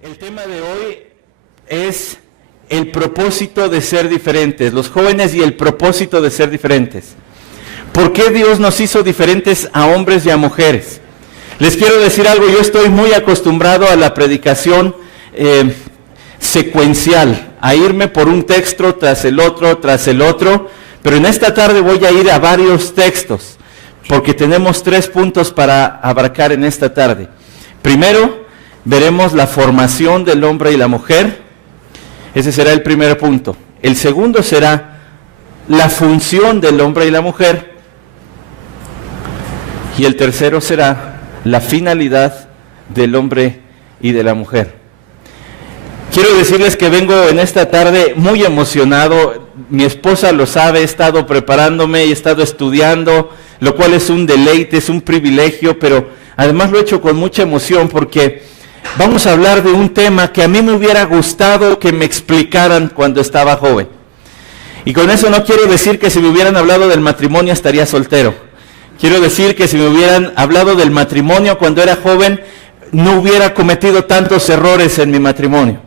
El tema de hoy es el propósito de ser diferentes, los jóvenes y el propósito de ser diferentes. ¿Por qué Dios nos hizo diferentes a hombres y a mujeres? Les quiero decir algo, yo estoy muy acostumbrado a la predicación secuencial, a irme por un texto tras el otro, pero en esta tarde voy a ir a varios textos, porque tenemos 3 puntos para abarcar en esta tarde. Primero, veremos la formación del hombre y la mujer. Ese será el primer punto. El segundo será la función del hombre y la mujer. Y el tercero será la finalidad del hombre y de la mujer. Quiero decirles que vengo en esta tarde muy emocionado. Mi esposa lo sabe, he estado preparándome, he estado estudiando, lo cual es un deleite, es un privilegio, pero además lo he hecho con mucha emoción porque vamos a hablar de un tema que a mí me hubiera gustado que me explicaran cuando estaba joven. Y con eso no quiero decir que si me hubieran hablado del matrimonio estaría soltero. Quiero decir que si me hubieran hablado del matrimonio cuando era joven, no hubiera cometido tantos errores en mi matrimonio.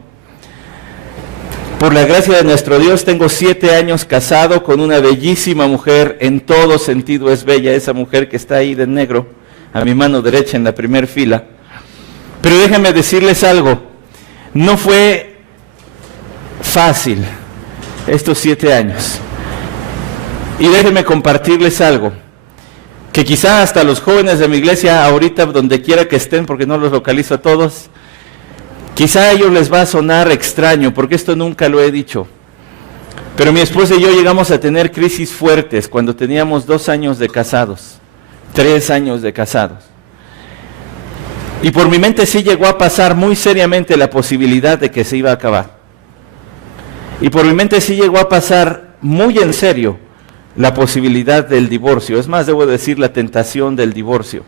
Por la gracia de nuestro Dios, tengo 7 años casado con una bellísima mujer, en todo sentido es bella, esa mujer que está ahí de negro, a mi mano derecha en la primera fila. Pero déjenme decirles algo, no fue fácil estos 7 años. Y déjenme compartirles algo, que quizá hasta los jóvenes de mi iglesia, ahorita donde quiera que estén, porque no los localizo a todos, quizá a ellos les va a sonar extraño, porque esto nunca lo he dicho. Pero mi esposa y yo llegamos a tener crisis fuertes cuando teníamos 2 años de casados, 3 años de casados. Y por mi mente sí llegó a pasar muy seriamente la posibilidad de que se iba a acabar. Y por mi mente sí llegó a pasar muy en serio la posibilidad del divorcio. Es más, debo decir, la tentación del divorcio.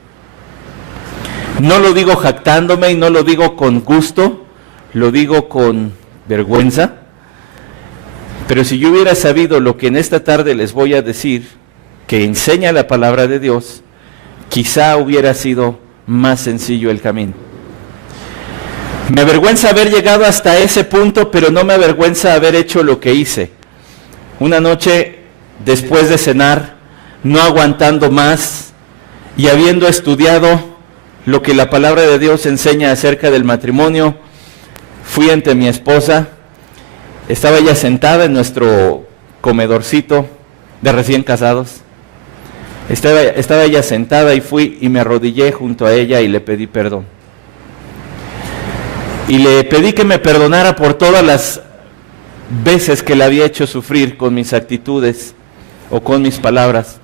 No lo digo jactándome y no lo digo con gusto, lo digo con vergüenza. Pero si yo hubiera sabido lo que en esta tarde les voy a decir, que enseña la palabra de Dios, quizá hubiera sido más sencillo el camino. Me avergüenza haber llegado hasta ese punto, pero no me avergüenza haber hecho lo que hice. Una noche, después de cenar, no aguantando más y habiendo estudiado lo que la palabra de Dios enseña acerca del matrimonio, fui ante mi esposa. Estaba ella sentada en nuestro comedorcito de recién casados. Estaba ella sentada y fui y me arrodillé junto a ella y le pedí perdón. Y le pedí que me perdonara por todas las veces que la había hecho sufrir con mis actitudes o con mis palabras.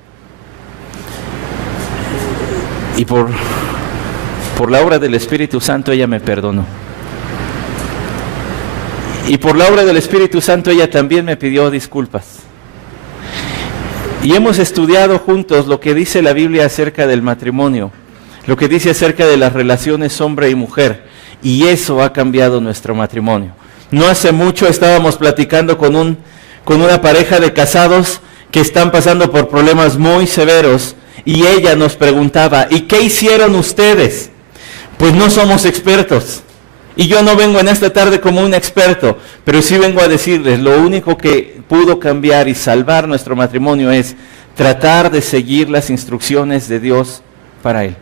Y por la obra del Espíritu Santo ella me perdonó. Y por la obra del Espíritu Santo ella también me pidió disculpas. Y hemos estudiado juntos lo que dice la Biblia acerca del matrimonio, lo que dice acerca de las relaciones hombre y mujer, y eso ha cambiado nuestro matrimonio. No hace mucho estábamos platicando con una pareja de casados que están pasando por problemas muy severos, y ella nos preguntaba, ¿y qué hicieron ustedes? Pues no somos expertos. Y yo no vengo en esta tarde como un experto, pero sí vengo a decirles, lo único que pudo cambiar y salvar nuestro matrimonio es tratar de seguir las instrucciones de Dios para él.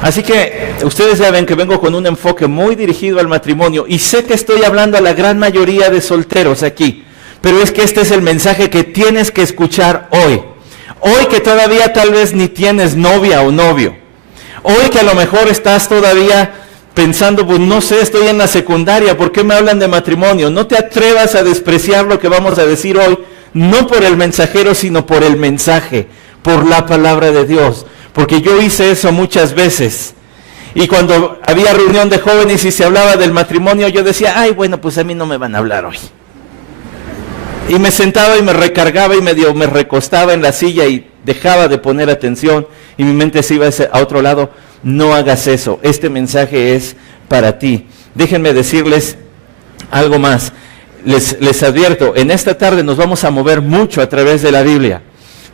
Así que ustedes ya ven que vengo con un enfoque muy dirigido al matrimonio y sé que estoy hablando a la gran mayoría de solteros aquí, pero es que este es el mensaje que tienes que escuchar hoy. Hoy que todavía tal vez ni tienes novia o novio. Hoy que a lo mejor estás todavía pensando, pues no sé, estoy en la secundaria, ¿por qué me hablan de matrimonio? No te atrevas a despreciar lo que vamos a decir hoy, no por el mensajero, sino por el mensaje, por la palabra de Dios. Porque yo hice eso muchas veces. Y cuando había reunión de jóvenes y se hablaba del matrimonio, yo decía, ay, bueno, pues a mí no me van a hablar hoy. Y me sentaba y me recargaba y medio me recostaba en la silla y dejaba de poner atención y mi mente se iba a otro lado. No hagas eso, este mensaje es para ti. Déjenme decirles algo más. Les advierto, en esta tarde nos vamos a mover mucho a través de la Biblia.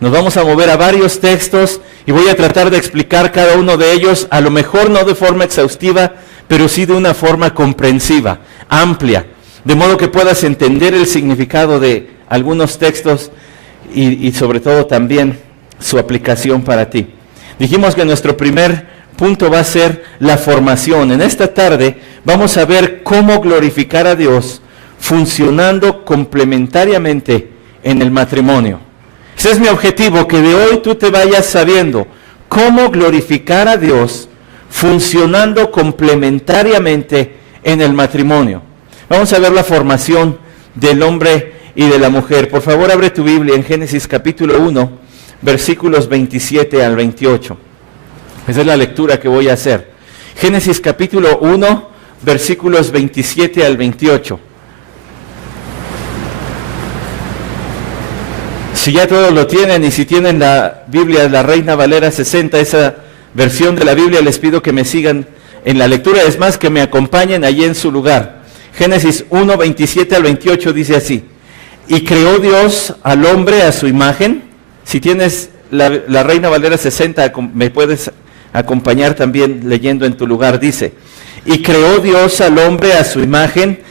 Nos vamos a mover a varios textos y voy a tratar de explicar cada uno de ellos, a lo mejor no de forma exhaustiva, pero sí de una forma comprensiva, amplia, de modo que puedas entender el significado de algunos textos y sobre todo también su aplicación para ti. Dijimos que nuestro primer punto va a ser la formación. En esta tarde vamos a ver cómo glorificar a Dios funcionando complementariamente en el matrimonio. Ese es mi objetivo, que de hoy tú te vayas sabiendo cómo glorificar a Dios funcionando complementariamente en el matrimonio. Vamos a ver la formación del hombre y de la mujer. Por favor, abre tu Biblia en Génesis capítulo 1, versículos 27 al 28. Esa es la lectura que voy a hacer. Génesis capítulo 1, versículos 27 al 28. Si ya todos lo tienen y si tienen la Biblia, la Reina Valera 60, esa versión de la Biblia, les pido que me sigan en la lectura. Es más, que me acompañen allí en su lugar. Génesis 1, 27 al 28 dice así: y creó Dios al hombre a su imagen. Si tienes la Reina Valera 60, me puedes acompañar también leyendo en tu lugar. Dice: y creó Dios al hombre a su imagen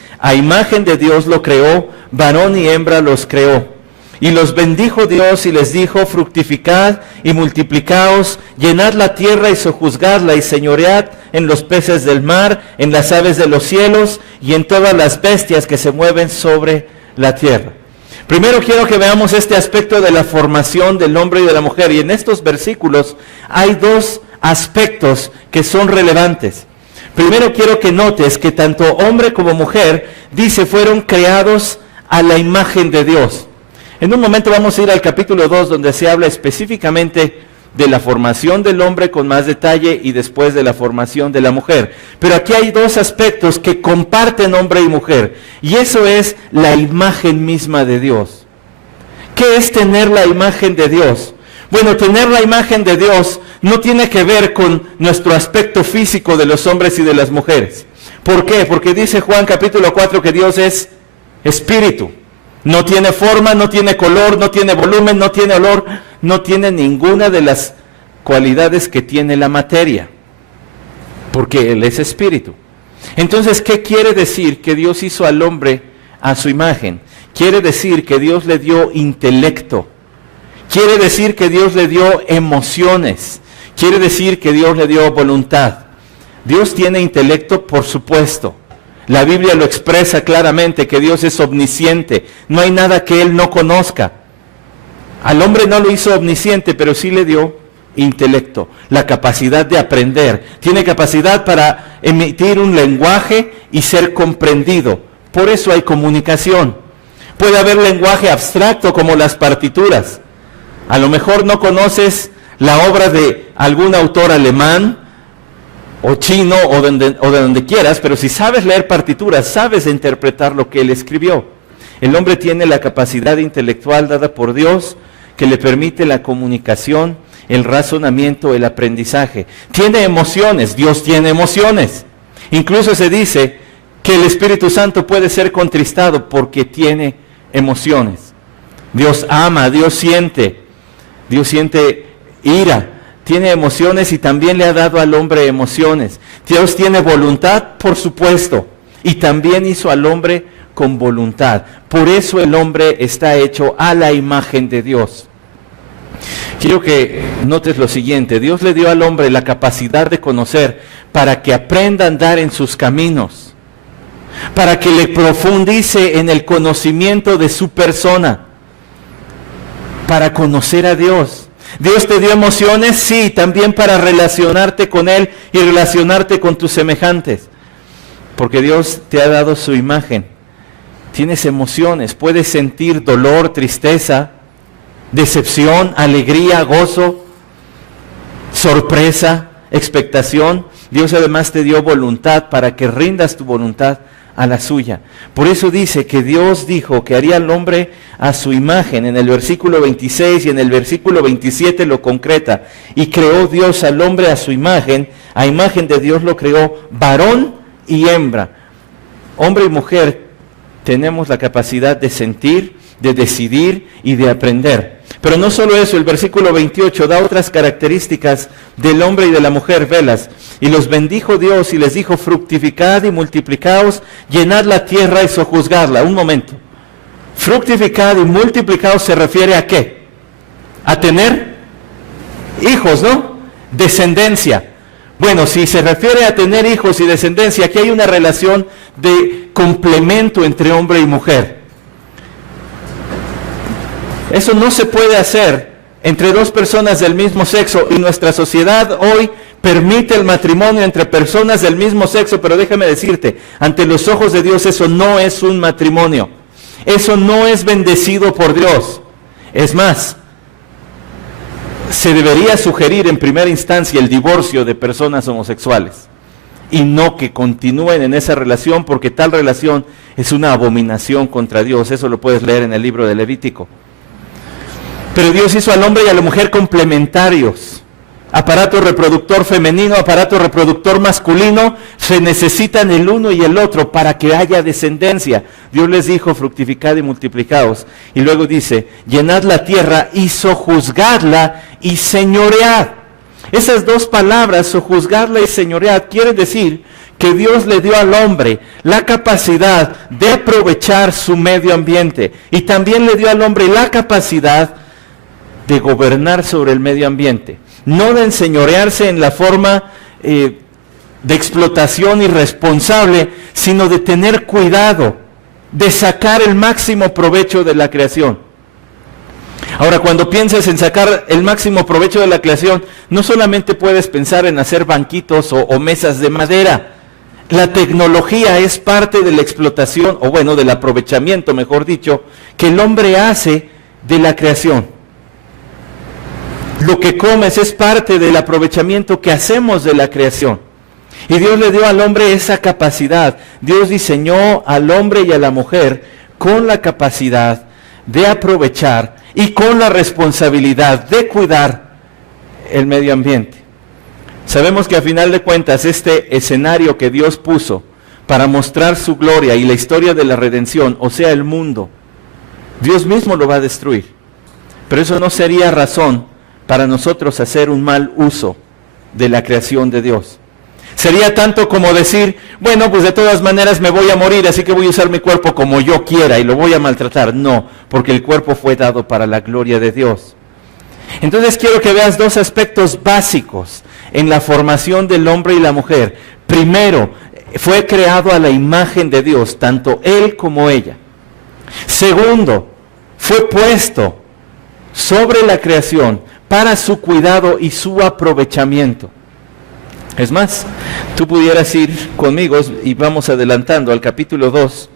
de Dios lo creó, varón y hembra los creó. Y los bendijo Dios y les dijo: fructificad y multiplicaos, llenad la tierra y sojuzgadla, y señoread en los peces del mar, en las aves de los cielos y en todas las bestias que se mueven sobre la tierra. Primero quiero que veamos este aspecto de la formación del hombre y de la mujer. Y en estos versículos hay dos aspectos que son relevantes. Primero quiero que notes que tanto hombre como mujer, dice, fueron creados a la imagen de Dios. En un momento vamos a ir al capítulo 2, donde se habla específicamente de la formación del hombre con más detalle y después de la formación de la mujer. Pero aquí hay dos aspectos que comparten hombre y mujer, y eso es la imagen misma de Dios. ¿Qué es tener la imagen de Dios? Bueno, tener la imagen de Dios no tiene que ver con nuestro aspecto físico de los hombres y de las mujeres. ¿Por qué? Porque dice Juan capítulo 4 que Dios es espíritu. No tiene forma, no tiene color, no tiene volumen, no tiene olor, no tiene ninguna de las cualidades que tiene la materia, porque Él es espíritu. Entonces, ¿qué quiere decir que Dios hizo al hombre a su imagen? Quiere decir que Dios le dio intelecto, quiere decir que Dios le dio emociones, quiere decir que Dios le dio voluntad. Dios tiene intelecto, por supuesto. La Biblia lo expresa claramente, que Dios es omnisciente. No hay nada que Él no conozca. Al hombre no lo hizo omnisciente, pero sí le dio intelecto, la capacidad de aprender. Tiene capacidad para emitir un lenguaje y ser comprendido. Por eso hay comunicación. Puede haber lenguaje abstracto como las partituras. A lo mejor no conoces la obra de algún autor alemán, o chino, o de donde quieras, pero si sabes leer partituras, sabes interpretar lo que él escribió. El hombre tiene la capacidad intelectual dada por Dios que le permite la comunicación, el razonamiento, el aprendizaje. Tiene emociones, Dios tiene emociones. Incluso se dice que el Espíritu Santo puede ser contristado porque tiene emociones. Dios ama, Dios siente ira. Tiene emociones y también le ha dado al hombre emociones. Dios tiene voluntad, por supuesto, y también hizo al hombre con voluntad. Por eso el hombre está hecho a la imagen de Dios. Quiero que notes lo siguiente: Dios le dio al hombre la capacidad de conocer para que aprenda a andar en sus caminos, para que le profundice en el conocimiento de su persona, para conocer a Dios. Dios te dio emociones, sí, también para relacionarte con Él y relacionarte con tus semejantes. Porque Dios te ha dado su imagen. Tienes emociones, puedes sentir dolor, tristeza, decepción, alegría, gozo, sorpresa, expectación. Dios además te dio voluntad para que rindas tu voluntad a la suya. Por eso dice que Dios dijo que haría al hombre a su imagen. En el versículo 26 y en el versículo 27 lo concreta. Y creó Dios al hombre a su imagen. A imagen de Dios lo creó, varón y hembra. Hombre y mujer tenemos la capacidad de sentir, de decidir y de aprender. Pero no solo eso, el versículo 28 da otras características del hombre y de la mujer, velas. Y los bendijo Dios y les dijo, fructificad y multiplicaos, llenad la tierra y sojuzgadla. Un momento. Fructificad y multiplicaos se refiere ¿a qué? A tener hijos, ¿no? Descendencia. Bueno, si se refiere a tener hijos y descendencia, aquí hay una relación de complemento entre hombre y mujer. Eso no se puede hacer entre dos personas del mismo sexo, y nuestra sociedad hoy permite el matrimonio entre personas del mismo sexo, pero déjame decirte, ante los ojos de Dios eso no es un matrimonio. Eso no es bendecido por Dios. Es más, se debería sugerir en primera instancia el divorcio de personas homosexuales y no que continúen en esa relación, porque tal relación es una abominación contra Dios. Eso lo puedes leer en el libro de Levítico. Pero Dios hizo al hombre y a la mujer complementarios. Aparato reproductor femenino, aparato reproductor masculino, se necesitan el uno y el otro para que haya descendencia. Dios les dijo, fructificad y multiplicaos. Y luego dice, llenad la tierra y sojuzgadla y señoread. Esas dos palabras, sojuzgadla y señoread, quieren decir que Dios le dio al hombre la capacidad de aprovechar su medio ambiente. Y también le dio al hombre la capacidad de gobernar sobre el medio ambiente. No de enseñorearse en la forma de explotación irresponsable, sino de tener cuidado, de sacar el máximo provecho de la creación. Ahora, cuando piensas en sacar el máximo provecho de la creación, no solamente puedes pensar en hacer banquitos o mesas de madera. La tecnología es parte de la explotación, o bueno, del aprovechamiento, mejor dicho, que el hombre hace de la creación. Lo que comes es parte del aprovechamiento que hacemos de la creación. Y Dios le dio al hombre esa capacidad. Dios diseñó al hombre y a la mujer con la capacidad de aprovechar y con la responsabilidad de cuidar el medio ambiente. Sabemos que a final de cuentas este escenario que Dios puso para mostrar su gloria y la historia de la redención, o sea el mundo, Dios mismo lo va a destruir. Pero eso no sería razón para nosotros hacer un mal uso de la creación de Dios. Sería tanto como decir, bueno, pues de todas maneras me voy a morir, así que voy a usar mi cuerpo como yo quiera y lo voy a maltratar. No, porque el cuerpo fue dado para la gloria de Dios. Entonces quiero que veas dos aspectos básicos en la formación del hombre y la mujer. Primero, fue creado a la imagen de Dios, tanto él como ella. Segundo, fue puesto sobre la creación para su cuidado y su aprovechamiento. Es más, tú pudieras ir conmigo y vamos adelantando al capítulo 2,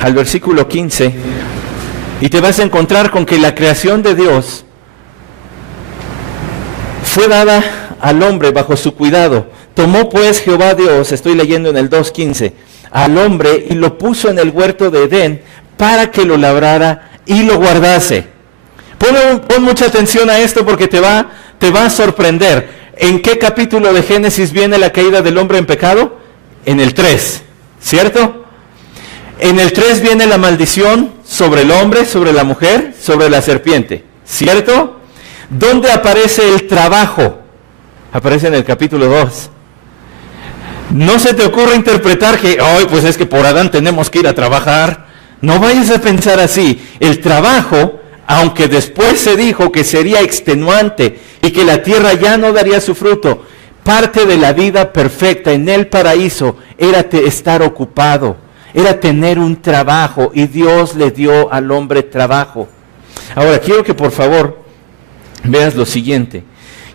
al versículo 15, y te vas a encontrar con que la creación de Dios fue dada al hombre bajo su cuidado. Tomó pues Jehová Dios, estoy leyendo en el 2:15, al hombre y lo puso en el huerto de Edén para que lo labrara y lo guardase. Pon mucha atención a esto porque te va a sorprender. ¿En qué capítulo de Génesis viene la caída del hombre en pecado? En el 3, ¿cierto? En el 3 viene la maldición sobre el hombre, sobre la mujer, sobre la serpiente, ¿cierto? ¿Dónde aparece el trabajo? Aparece en el capítulo 2. No se te ocurre interpretar que, pues es que por Adán tenemos que ir a trabajar. No vayas a pensar así. El trabajo, aunque después se dijo que sería extenuante y que la tierra ya no daría su fruto, parte de la vida perfecta en el paraíso era estar ocupado, era tener un trabajo, y Dios le dio al hombre trabajo. Ahora quiero que por favor veas lo siguiente.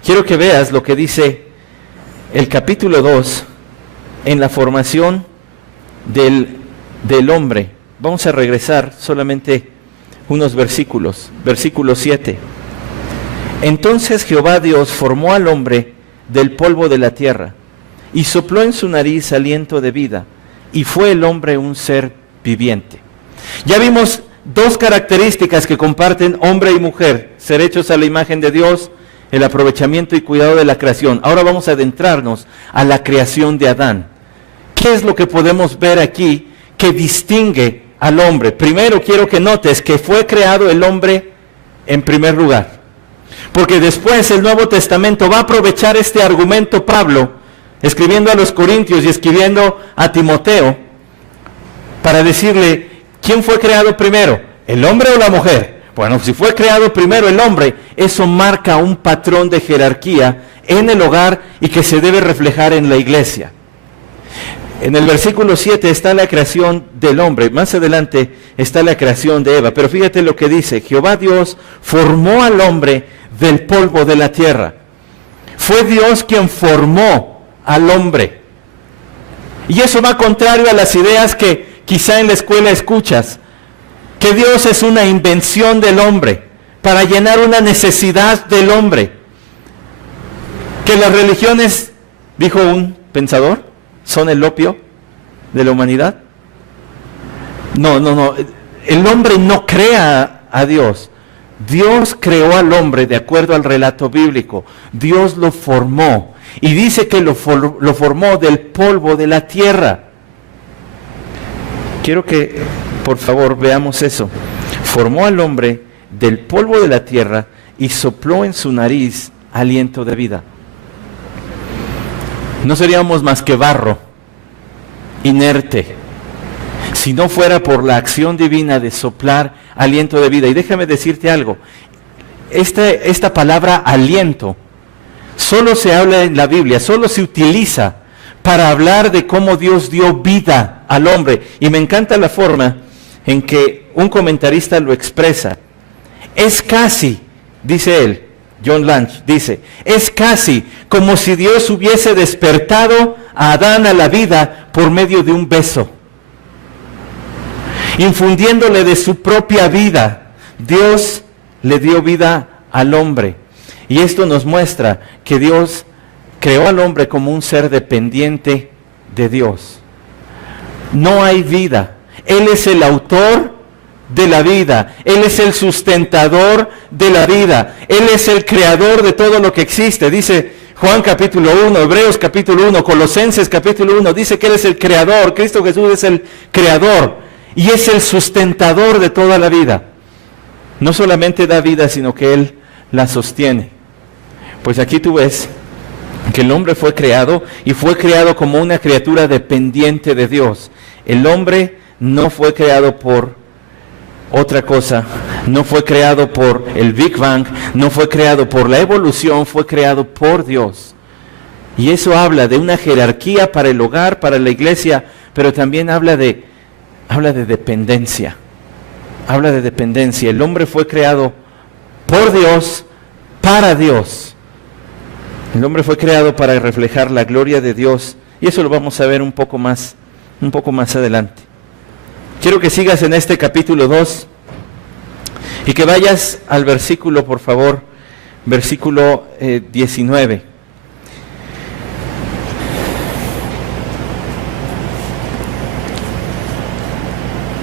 Quiero que veas lo que dice el capítulo 2 en la formación del hombre. Vamos a regresar solamente unos versículos. Versículo 7. Entonces Jehová Dios formó al hombre del polvo de la tierra y sopló en su nariz aliento de vida, y fue el hombre un ser viviente. Ya vimos dos características que comparten hombre y mujer: ser hechos a la imagen de Dios, el aprovechamiento y cuidado de la creación. Ahora vamos a adentrarnos a la creación de Adán. ¿Qué es lo que podemos ver aquí que distingue al hombre. Primero quiero que notes que fue creado el hombre en primer lugar. Porque después el Nuevo Testamento va a aprovechar este argumento Pablo, escribiendo a los Corintios y escribiendo a Timoteo, para decirle, ¿quién fue creado primero? ¿El hombre o la mujer? Bueno, si fue creado primero el hombre, eso marca un patrón de jerarquía en el hogar y que se debe reflejar en la iglesia. En el versículo 7 está la creación del hombre, más adelante está la creación de Eva, pero fíjate lo que dice, Jehová Dios formó al hombre del polvo de la tierra. Fue Dios quien formó al hombre. Y eso va contrario a las ideas que quizá en la escuela escuchas, que Dios es una invención del hombre, para llenar una necesidad del hombre. Que las religiones, dijo un pensador, son el opio de la humanidad. No. El hombre no crea a Dios. Dios creó al hombre de acuerdo al relato bíblico. Dios lo formó. Y dice que lo formó del polvo de la tierra. Quiero que, por favor, veamos eso. Formó al hombre del polvo de la tierra y sopló en su nariz aliento de vida. No seríamos más que barro, inerte, si no fuera por la acción divina de soplar aliento de vida. Y déjame decirte algo, esta palabra aliento solo se habla en la Biblia, solo se utiliza para hablar de cómo Dios dio vida al hombre. Y me encanta la forma en que un comentarista lo expresa. Es casi, dice él, John Lange, dice, es casi como si Dios hubiese despertado a Adán a la vida por medio de un beso. Infundiéndole de su propia vida, Dios le dio vida al hombre. Y esto nos muestra que Dios creó al hombre como un ser dependiente de Dios. No hay vida. Él es el autor de la vida. Él es el sustentador de la vida. Él es el creador de todo lo que existe. Dice Juan capítulo 1, Hebreos capítulo 1, Colosenses capítulo 1, dice que Él es el creador. Cristo Jesús es el creador y es el sustentador de toda la vida. No solamente da vida, sino que Él la sostiene. Pues aquí tú ves que el hombre fue creado y fue creado como una criatura dependiente de Dios. El hombre no fue creado por otra cosa, no fue creado por el Big Bang, no fue creado por la evolución, fue creado por Dios. Y eso habla de una jerarquía para el hogar, para la iglesia, pero también habla de dependencia. Habla de dependencia. El hombre fue creado por Dios, para Dios. El hombre fue creado para reflejar la gloria de Dios, y eso lo vamos a ver un poco más adelante. Quiero que sigas en este capítulo 2 y que vayas al versículo, por favor, versículo 19.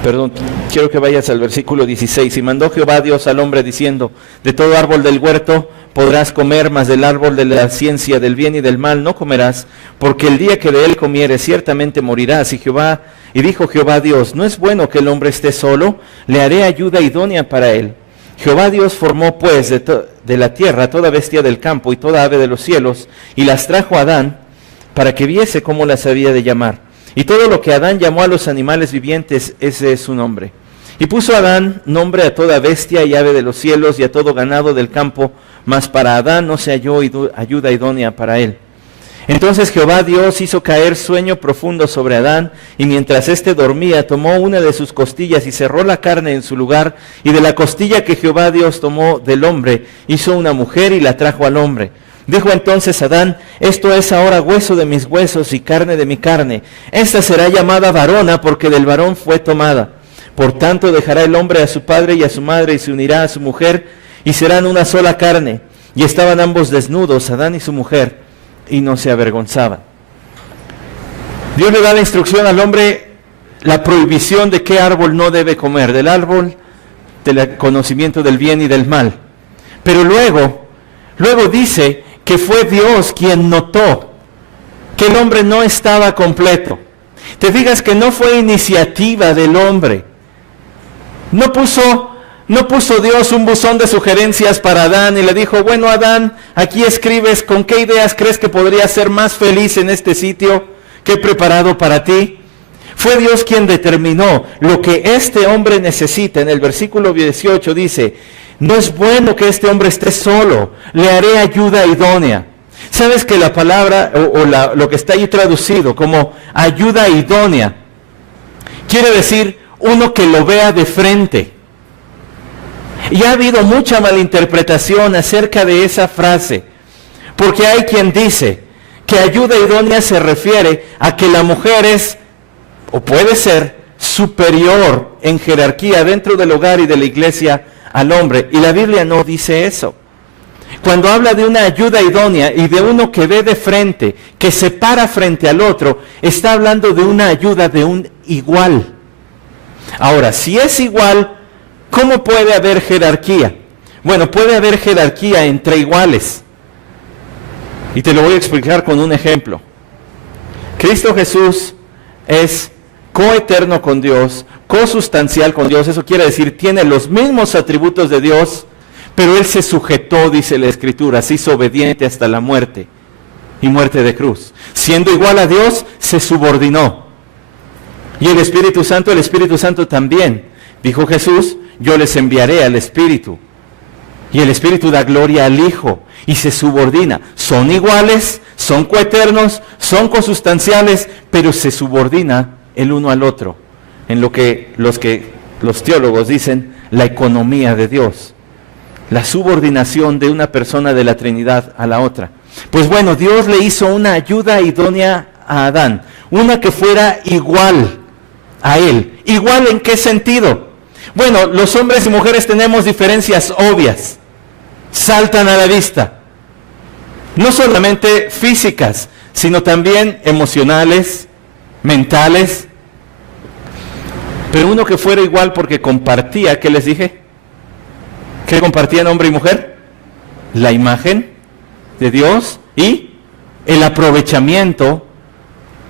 Perdón, quiero que vayas al versículo 16. Y mandó Jehová Dios al hombre diciendo, de todo árbol del huerto podrás comer, mas del árbol de la ciencia del bien y del mal no comerás, porque el día que de él comieres ciertamente morirás. Y dijo Jehová Dios, no es bueno que el hombre esté solo, le haré ayuda idónea para él. Jehová Dios formó pues de la tierra toda bestia del campo y toda ave de los cielos, y las trajo a Adán para que viese cómo las había de llamar. Y todo lo que Adán llamó a los animales vivientes, ese es su nombre. Y puso Adán nombre a toda bestia y ave de los cielos y a todo ganado del campo, mas para Adán no se halló ayuda idónea para él. Entonces Jehová Dios hizo caer sueño profundo sobre Adán, y mientras éste dormía, tomó una de sus costillas y cerró la carne en su lugar, y de la costilla que Jehová Dios tomó del hombre, hizo una mujer y la trajo al hombre. Dijo entonces Adán, esto es ahora hueso de mis huesos y carne de mi carne. Esta será llamada varona, porque del varón fue tomada. Por tanto dejará el hombre a su padre y a su madre, y se unirá a su mujer, y serán una sola carne. Y estaban ambos desnudos, Adán y su mujer, y no se avergonzaban. Dios le da la instrucción al hombre, la prohibición de qué árbol no debe comer, del árbol del conocimiento del bien y del mal. Pero luego dice que fue Dios quien notó que el hombre no estaba completo. Te digas que no fue iniciativa del hombre, No puso Dios un buzón de sugerencias para Adán y le dijo, bueno, Adán, aquí escribes con qué ideas crees que podrías ser más feliz en este sitio que he preparado para ti. Fue Dios quien determinó lo que este hombre necesita. En el versículo 18 dice, no es bueno que este hombre esté solo, le haré ayuda idónea. ¿Sabes que la palabra lo que está ahí traducido como ayuda idónea quiere decir uno que lo vea de frente? Y ha habido mucha malinterpretación acerca de esa frase, porque hay quien dice que ayuda idónea se refiere a que la mujer es, o puede ser, superior en jerarquía dentro del hogar y de la iglesia al hombre, y la Biblia no dice eso. Cuando habla de una ayuda idónea y de uno que ve de frente, que se para frente al otro, está hablando de una ayuda de un igual. Ahora, si es igual, ¿cómo puede haber jerarquía? Bueno, puede haber jerarquía entre iguales. Y te lo voy a explicar con un ejemplo. Cristo Jesús es coeterno con Dios, cosustancial con Dios. Eso quiere decir, tiene los mismos atributos de Dios, pero Él se sujetó, dice la Escritura, se hizo obediente hasta la muerte, y muerte de cruz. Siendo igual a Dios, se subordinó. Y el Espíritu Santo también. Dijo Jesús, yo les enviaré al Espíritu. Y el Espíritu da gloria al Hijo y se subordina. Son iguales, son coeternos, son consustanciales, pero se subordina el uno al otro. En lo que los teólogos dicen, la economía de Dios. La subordinación de una persona de la Trinidad a la otra. Pues bueno, Dios le hizo una ayuda idónea a Adán. Una que fuera igual a él. ¿Igual en qué sentido? Bueno, los hombres y mujeres tenemos diferencias obvias. Saltan a la vista. No solamente físicas, sino también emocionales, mentales. Pero uno que fuera igual porque compartía, ¿qué les dije? ¿Qué compartían hombre y mujer? La imagen de Dios y el aprovechamiento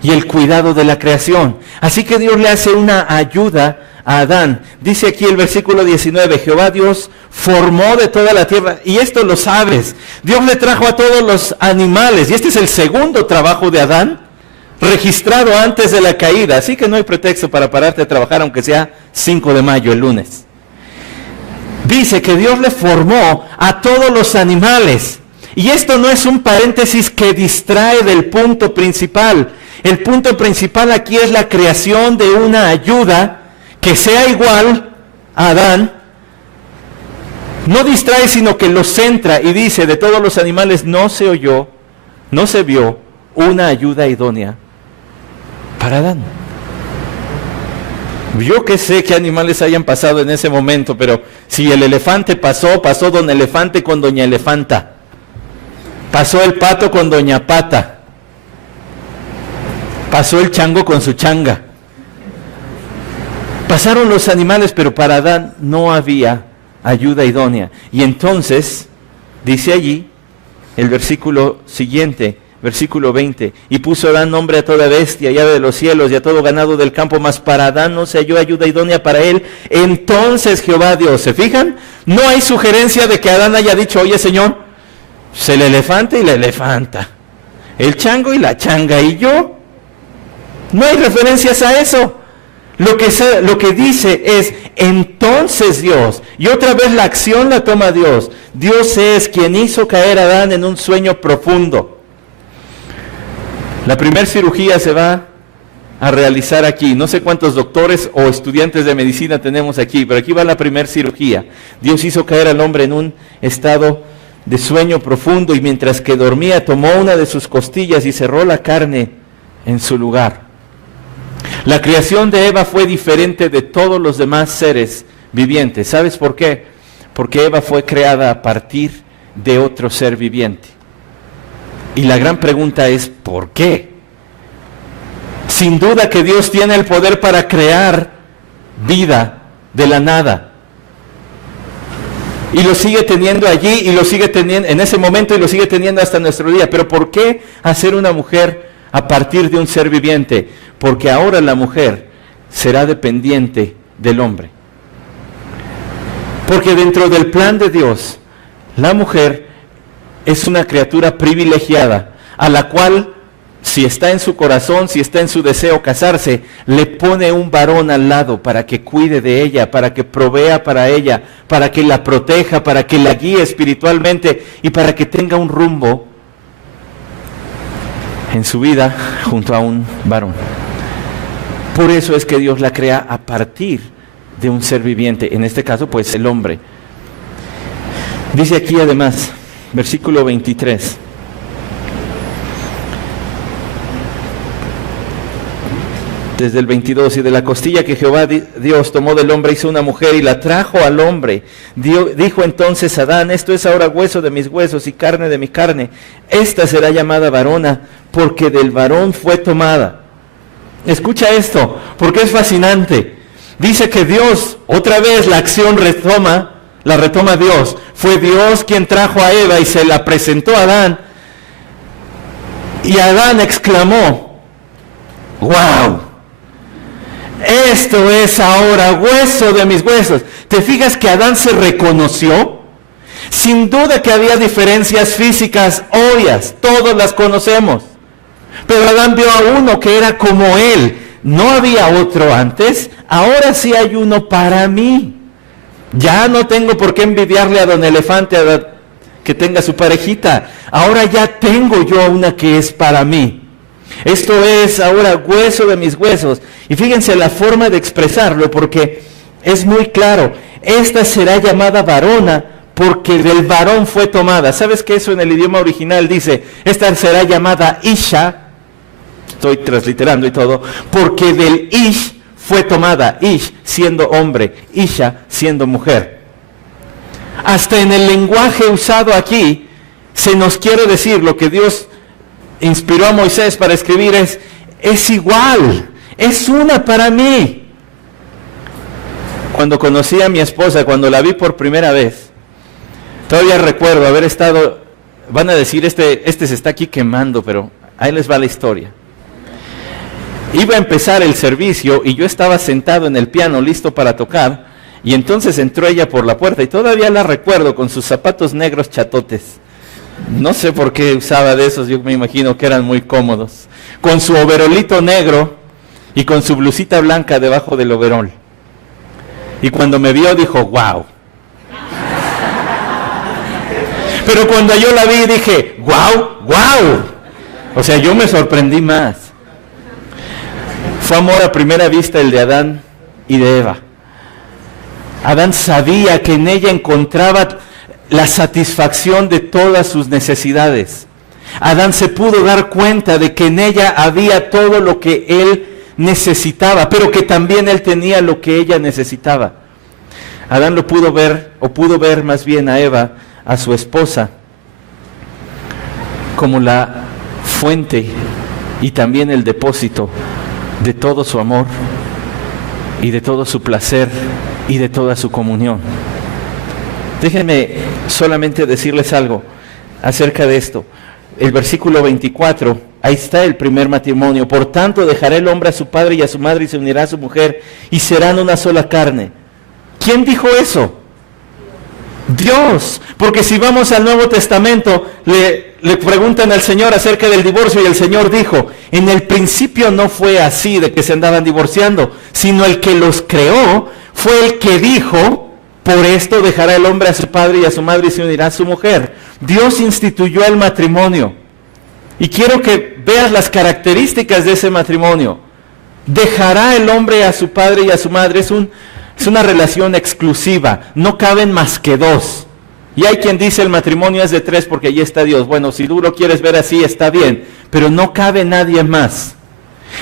y el cuidado de la creación. Así que Dios le hace una ayuda a Adán. Dice aquí el versículo 19, Jehová Dios formó de toda la tierra, y esto lo sabes, Dios le trajo a todos los animales, y este es el segundo trabajo de Adán, registrado antes de la caída, así que no hay pretexto para pararte a trabajar, aunque sea 5 de mayo, el lunes. Dice que Dios le formó a todos los animales, y esto no es un paréntesis que distrae del punto principal. El punto principal aquí es la creación de una ayuda que sea igual a Adán. No distrae, sino que lo centra y dice, de todos los animales no se vio una ayuda idónea para Adán. Yo que sé qué animales hayan pasado en ese momento, pero si el elefante pasó don Elefante con doña Elefanta. Pasó el pato con doña Pata. Pasó el chango con su changa. Pasaron los animales, pero para Adán no había ayuda idónea. Y entonces, dice allí, el versículo siguiente, versículo 20, y puso Adán nombre a toda bestia y ave de los cielos y a todo ganado del campo, mas para Adán no se halló ayuda idónea para él. Entonces Jehová Dios, ¿se fijan? No hay sugerencia de que Adán haya dicho, oye Señor, pues el elefante y la elefanta, el chango y la changa, y yo. No hay referencias a eso. Lo que dice es, entonces Dios, y otra vez la acción la toma Dios. Dios es quien hizo caer a Adán en un sueño profundo. La primera cirugía se va a realizar aquí. No sé cuántos doctores o estudiantes de medicina tenemos aquí, pero aquí va la primera cirugía. Dios hizo caer al hombre en un estado de sueño profundo, y mientras que dormía tomó una de sus costillas y cerró la carne en su lugar. La creación de Eva fue diferente de todos los demás seres vivientes. ¿Sabes por qué? Porque Eva fue creada a partir de otro ser viviente. Y la gran pregunta es, ¿por qué? Sin duda que Dios tiene el poder para crear vida de la nada. Y lo sigue teniendo allí, y lo sigue teniendo en ese momento, y lo sigue teniendo hasta nuestro día. Pero ¿por qué hacer una mujer a partir de un ser viviente? Porque ahora la mujer será dependiente del hombre. Porque dentro del plan de Dios, la mujer es una criatura privilegiada, a la cual, si está en su corazón, si está en su deseo casarse, le pone un varón al lado para que cuide de ella, para que provea para ella, para que la proteja, para que la guíe espiritualmente y para que tenga un rumbo en su vida junto a un varón. Por eso es que Dios la crea a partir de un ser viviente, en este caso pues el hombre. Dice aquí además, versículo 23. Desde el 22, y de la costilla que Jehová Dios tomó del hombre hizo una mujer y la trajo al hombre. Dijo entonces Adán, esto es ahora hueso de mis huesos y carne de mi carne. Esta será llamada varona, porque del varón fue tomada. Escucha esto, porque es fascinante. Dice que Dios, otra vez la acción la retoma Dios. Fue Dios quien trajo a Eva y se la presentó a Adán. Y Adán exclamó, ¡wow! Esto es ahora hueso de mis huesos. ¿Te fijas que Adán se reconoció? Sin duda que había diferencias físicas obvias, todos las conocemos. Pero Adán vio a uno que era como él. No había otro antes, ahora sí hay uno para mí. Ya no tengo por qué envidiarle a don Elefante que tenga su parejita. Ahora ya tengo yo una que es para mí. Esto es ahora hueso de mis huesos. Y fíjense la forma de expresarlo, porque es muy claro. Esta será llamada varona, porque del varón fue tomada. ¿Sabes que eso en el idioma original dice? Esta será llamada Isha. Estoy transliterando y todo. Porque del Ish fue tomada. Ish siendo hombre, Isha siendo mujer. Hasta en el lenguaje usado aquí se nos quiere decir lo que Dios inspiró a Moisés para escribir es igual, es una para mí. Cuando conocí a mi esposa, cuando la vi por primera vez, todavía recuerdo haber estado, van a decir, este se está aquí quemando, pero ahí les va la historia. Iba a empezar el servicio y yo estaba sentado en el piano listo para tocar, y entonces entró ella por la puerta y todavía la recuerdo con sus zapatos negros chatotes. No sé por qué usaba de esos, yo me imagino que eran muy cómodos. Con su overolito negro y con su blusita blanca debajo del overol. Y cuando me vio dijo, wow. Pero cuando yo la vi dije, wow, wow. O sea, yo me sorprendí más. Fue amor a primera vista el de Adán y de Eva. Adán sabía que en ella encontraba la satisfacción de todas sus necesidades. Adán se pudo dar cuenta de que en ella había todo lo que él necesitaba, pero que también él tenía lo que ella necesitaba. Adán lo pudo ver, o pudo ver más bien a Eva, a su esposa, como la fuente y también el depósito de todo su amor y de todo su placer y de toda su comunión. Déjenme solamente decirles algo acerca de esto. El versículo 24, ahí está el primer matrimonio. Por tanto, dejará el hombre a su padre y a su madre y se unirá a su mujer y serán una sola carne. ¿Quién dijo eso? Dios. Porque si vamos al Nuevo Testamento, le preguntan al Señor acerca del divorcio y el Señor dijo, en el principio no fue así de que se andaban divorciando, sino el que los creó fue el que dijo, por esto dejará el hombre a su padre y a su madre y se unirá a su mujer. Dios instituyó el matrimonio. Y quiero que veas las características de ese matrimonio. Dejará el hombre a su padre y a su madre. Es una relación exclusiva. No caben más que dos. Y hay quien dice el matrimonio es de tres porque allí está Dios. Bueno, si tú lo quieres ver así, está bien. Pero no cabe nadie más.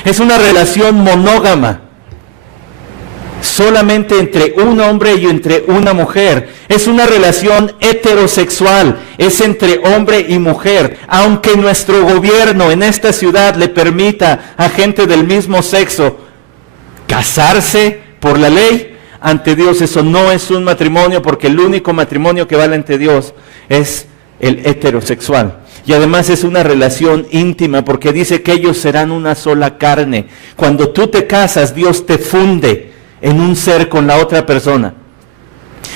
Es una relación monógama. Solamente entre un hombre y entre una mujer. Es una relación heterosexual, es entre hombre y mujer. Aunque nuestro gobierno en esta ciudad le permita a gente del mismo sexo casarse por la ley, ante Dios eso no es un matrimonio, porque el único matrimonio que vale ante Dios es el heterosexual. Y además es una relación íntima, porque dice que ellos serán una sola carne. Cuando tú te casas, Dios te funde en un ser con la otra persona.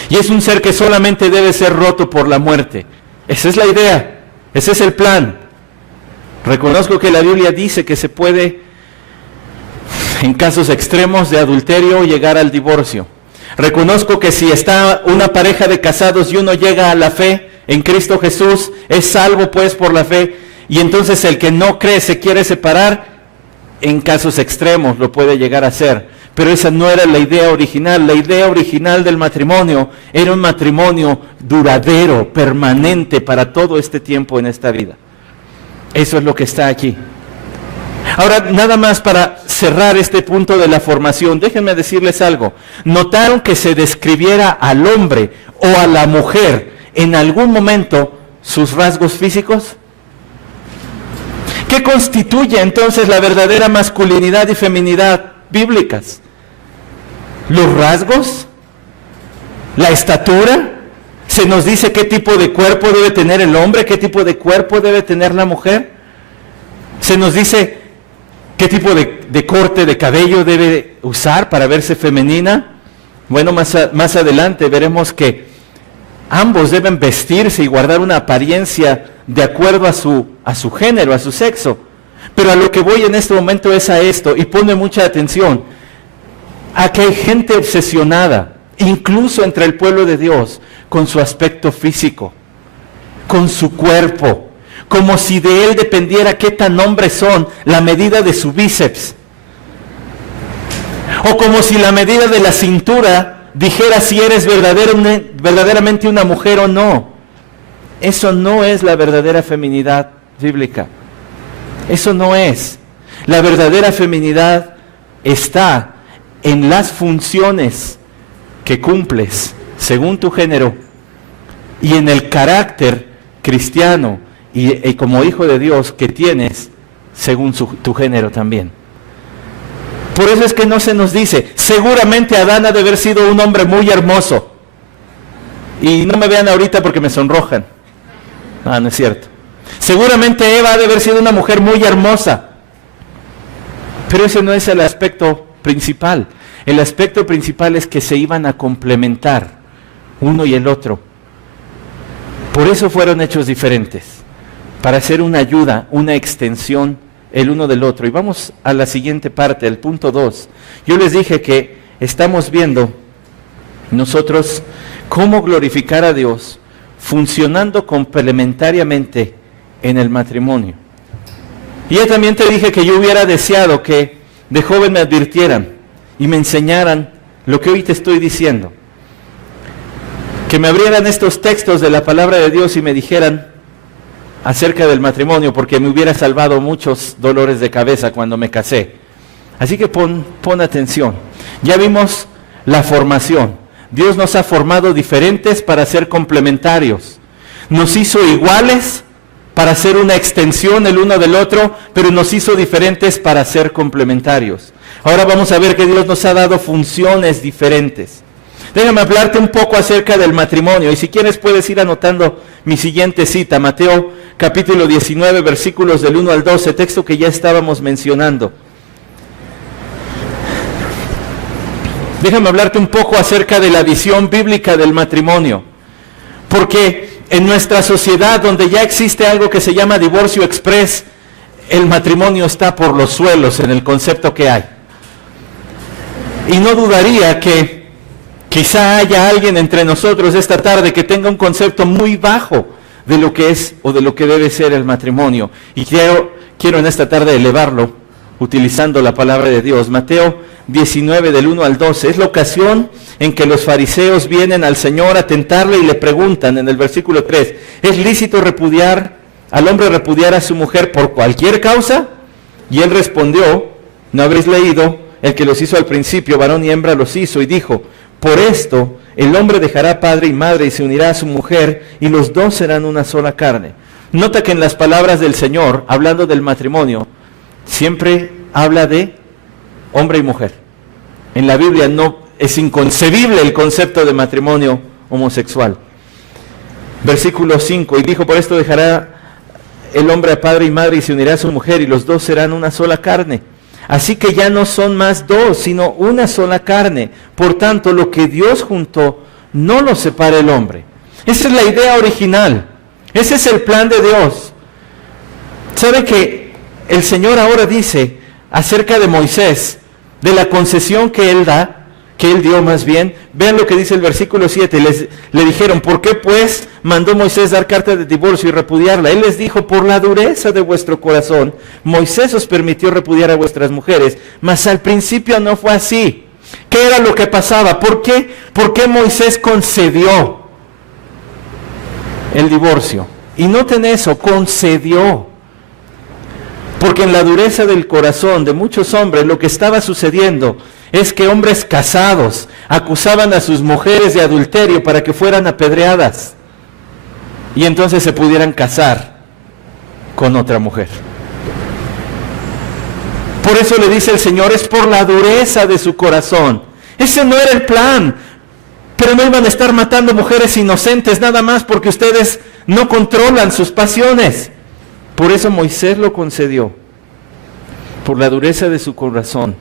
Y es un ser que solamente debe ser roto por la muerte. Esa es la idea, ese es el plan. Reconozco que la Biblia dice que se puede, en casos extremos de adulterio, llegar al divorcio. Reconozco que si está una pareja de casados y uno llega a la fe en Cristo Jesús, es salvo pues por la fe, y entonces el que no cree se quiere separar, en casos extremos lo puede llegar a hacer. Pero esa no era la idea original. La idea original del matrimonio era un matrimonio duradero, permanente para todo este tiempo en esta vida. Eso es lo que está aquí. Ahora, nada más para cerrar este punto de la formación, déjenme decirles algo. ¿Notaron que se describiera al hombre o a la mujer en algún momento sus rasgos físicos? ¿Qué constituye entonces la verdadera masculinidad y feminidad bíblicas? ¿Los rasgos? ¿La estatura? ¿Se nos dice qué tipo de cuerpo debe tener el hombre? ¿Qué tipo de cuerpo debe tener la mujer? ¿Se nos dice qué tipo de corte de cabello debe usar para verse femenina? Bueno, más adelante veremos que ambos deben vestirse y guardar una apariencia de acuerdo a su género, a su sexo. Pero a lo que voy en este momento es a esto, y ponme mucha atención, a que hay gente obsesionada, incluso entre el pueblo de Dios, con su aspecto físico, con su cuerpo, como si de él dependiera qué tan hombres son, la medida de su bíceps, o como si la medida de la cintura dijera si eres verdaderamente una mujer o no. Eso no es la verdadera feminidad bíblica. Eso no es. La verdadera feminidad está en las funciones que cumples según tu género y en el carácter cristiano y como hijo de Dios que tienes según tu género también. Por eso es que no se nos dice, seguramente Adán ha de haber sido un hombre muy hermoso. Y no me vean ahorita porque me sonrojan. No es cierto. Seguramente Eva ha de haber sido una mujer muy hermosa. Pero ese no es el aspecto principal. El aspecto principal es que se iban a complementar uno y el otro. Por eso fueron hechos diferentes, para hacer una ayuda, una extensión el uno del otro. Y vamos a la siguiente parte, el punto 2. Yo les dije que estamos viendo nosotros cómo glorificar a Dios funcionando complementariamente en el matrimonio. Y yo también te dije que yo hubiera deseado que de joven me advirtieran y me enseñaran lo que hoy te estoy diciendo. Que me abrieran estos textos de la palabra de Dios y me dijeran acerca del matrimonio, porque me hubiera salvado muchos dolores de cabeza cuando me casé. Así que pon atención. Ya vimos la formación. Dios nos ha formado diferentes para ser complementarios. Nos hizo iguales para ser una extensión el uno del otro, pero nos hizo diferentes para ser complementarios. Ahora vamos a ver que Dios nos ha dado funciones diferentes. Déjame hablarte un poco acerca del matrimonio, y si quieres puedes ir anotando mi siguiente cita, Mateo capítulo 19, versículos del 1 al 12, texto que ya estábamos mencionando. Déjame hablarte un poco acerca de la visión bíblica del matrimonio, porque en nuestra sociedad, donde ya existe algo que se llama divorcio express, el matrimonio está por los suelos en el concepto que hay. Y no dudaría que quizá haya alguien entre nosotros esta tarde que tenga un concepto muy bajo de lo que es o de lo que debe ser el matrimonio. Y quiero en esta tarde elevarlo utilizando la palabra de Dios. Mateo 19 del 1 al 12. Es la ocasión en que los fariseos vienen al Señor a tentarle y le preguntan en el versículo 3, ¿es lícito al hombre repudiar a su mujer por cualquier causa? Y él respondió, ¿no habréis leído? El que los hizo al principio, varón y hembra los hizo, y dijo, por esto el hombre dejará padre y madre y se unirá a su mujer, y los dos serán una sola carne. Nota que en las palabras del Señor, hablando del matrimonio, siempre habla de hombre y mujer. En la Biblia no es inconcebible el concepto de matrimonio homosexual. Versículo 5, y dijo, por esto dejará el hombre a padre y madre y se unirá a su mujer, y los dos serán una sola carne. Así que ya no son más dos, sino una sola carne. Por tanto, lo que Dios juntó, no los separe el hombre. Esa es la idea original. Ese es el plan de Dios. ¿Sabe que el Señor ahora dice acerca de Moisés, de la concesión que él da, que él dio más bien? Vean lo que dice el versículo 7. Le dijeron, ¿por qué pues mandó Moisés dar carta de divorcio y repudiarla? Él les dijo, por la dureza de vuestro corazón, Moisés os permitió repudiar a vuestras mujeres, mas al principio no fue así. ¿Qué era lo que pasaba? ¿Por qué Moisés concedió el divorcio? Y noten eso, concedió. Porque en la dureza del corazón de muchos hombres lo que estaba sucediendo es que hombres casados acusaban a sus mujeres de adulterio para que fueran apedreadas y entonces se pudieran casar con otra mujer. Por eso le dice el Señor, es por la dureza de su corazón. Ese no era el plan, pero no iban a estar matando mujeres inocentes nada más porque ustedes no controlan sus pasiones. Por eso Moisés lo concedió, por la dureza de su corazón.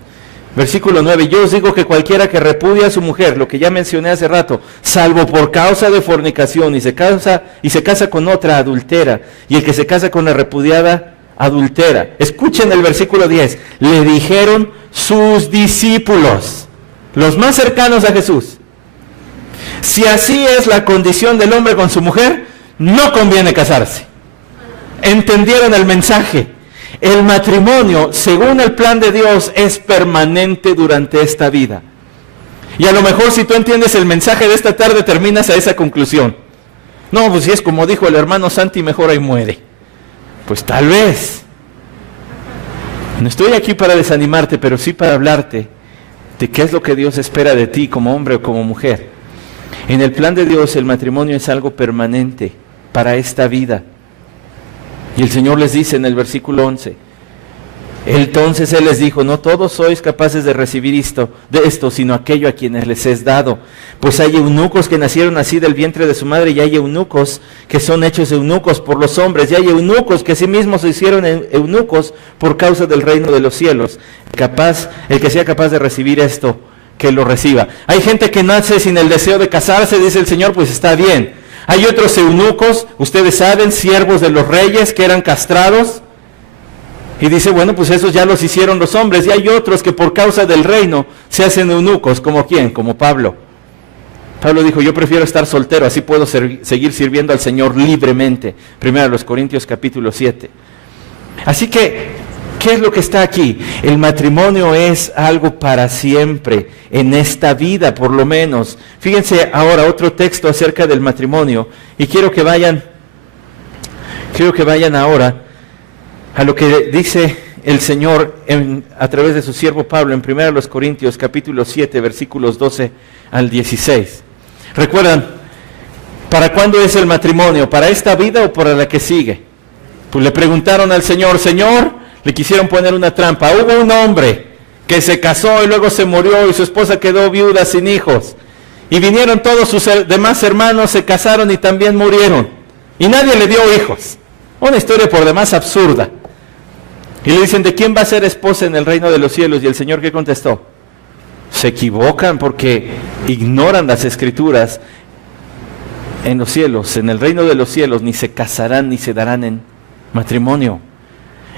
Versículo 9, yo os digo que cualquiera que repudia a su mujer, lo que ya mencioné hace rato, salvo por causa de fornicación y se casa con otra, adultera, y el que se casa con la repudiada, adultera. Escuchen el versículo 10, le dijeron sus discípulos, los más cercanos a Jesús, si así es la condición del hombre con su mujer, no conviene casarse. Entendieron el mensaje. El matrimonio, según el plan de Dios, es permanente durante esta vida. Y a lo mejor si tú entiendes el mensaje de esta tarde, terminas a esa conclusión. No, pues si es como dijo el hermano Santi, mejor ahí muere. Pues tal vez. No estoy aquí para desanimarte, pero sí para hablarte de qué es lo que Dios espera de ti como hombre o como mujer. En el plan de Dios, el matrimonio es algo permanente para esta vida. Y el Señor les dice en el versículo 11, entonces Él les dijo, no todos sois capaces de recibir esto, sino aquello a quienes les es dado. Pues hay eunucos que nacieron así del vientre de su madre, y hay eunucos que son hechos eunucos por los hombres, y hay eunucos que a sí mismos se hicieron eunucos por causa del reino de los cielos. El que sea capaz de recibir esto, que lo reciba. Hay gente que nace sin el deseo de casarse, dice el Señor, pues está bien. Hay otros eunucos, ustedes saben, siervos de los reyes que eran castrados. Y dice, bueno, pues esos ya los hicieron los hombres. Y hay otros que por causa del reino se hacen eunucos. ¿Como quién? Como Pablo. Pablo dijo, yo prefiero estar soltero, así puedo seguir sirviendo al Señor libremente. 1 Corintios capítulo 7. Así que, ¿qué es lo que está aquí? El matrimonio es algo para siempre, en esta vida por lo menos. Fíjense ahora otro texto acerca del matrimonio, y quiero que vayan ahora a lo que dice el Señor a través de su siervo Pablo en 1 Corintios capítulo 7, versículos 12 al 16. ¿Recuerdan? ¿Para cuándo es el matrimonio? ¿Para esta vida o para la que sigue? Pues le preguntaron al Señor, le quisieron poner una trampa. Hubo un hombre que se casó y luego se murió y su esposa quedó viuda sin hijos. Y vinieron todos sus demás hermanos, se casaron y también murieron. Y nadie le dio hijos. Una historia por demás absurda. Y le dicen, ¿de quién va a ser esposa en el reino de los cielos? Y el Señor, ¿qué contestó? Se equivocan porque ignoran las escrituras. En los cielos, en el reino de los cielos, ni se casarán ni se darán en matrimonio.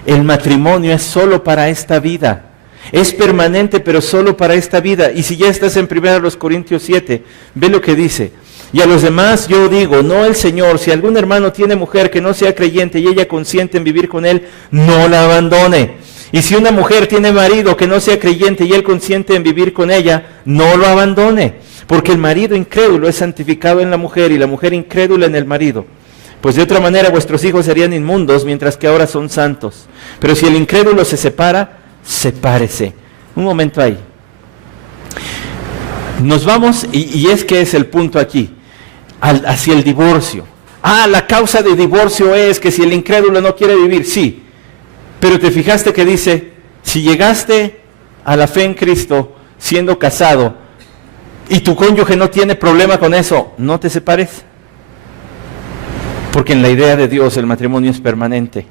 El matrimonio es solo para esta vida. Es permanente, pero solo para esta vida. Y si ya estás en 1 Corintios 7, ve lo que dice. Y a los demás yo digo, no el Señor, si algún hermano tiene mujer que no sea creyente y ella consiente en vivir con él, no la abandone. Y si una mujer tiene marido que no sea creyente y él consiente en vivir con ella, no lo abandone. Porque el marido incrédulo es santificado en la mujer y la mujer incrédula en el marido. Pues de otra manera vuestros hijos serían inmundos, mientras que ahora son santos. Pero si el incrédulo se separa, sepárese. Un momento ahí. Nos vamos, y es que es el punto aquí, hacia el divorcio. La causa de divorcio es que si el incrédulo no quiere vivir, sí. Pero te fijaste que dice, si llegaste a la fe en Cristo siendo casado y tu cónyuge no tiene problema con eso, no te separes. Porque en la idea de Dios el matrimonio es permanente.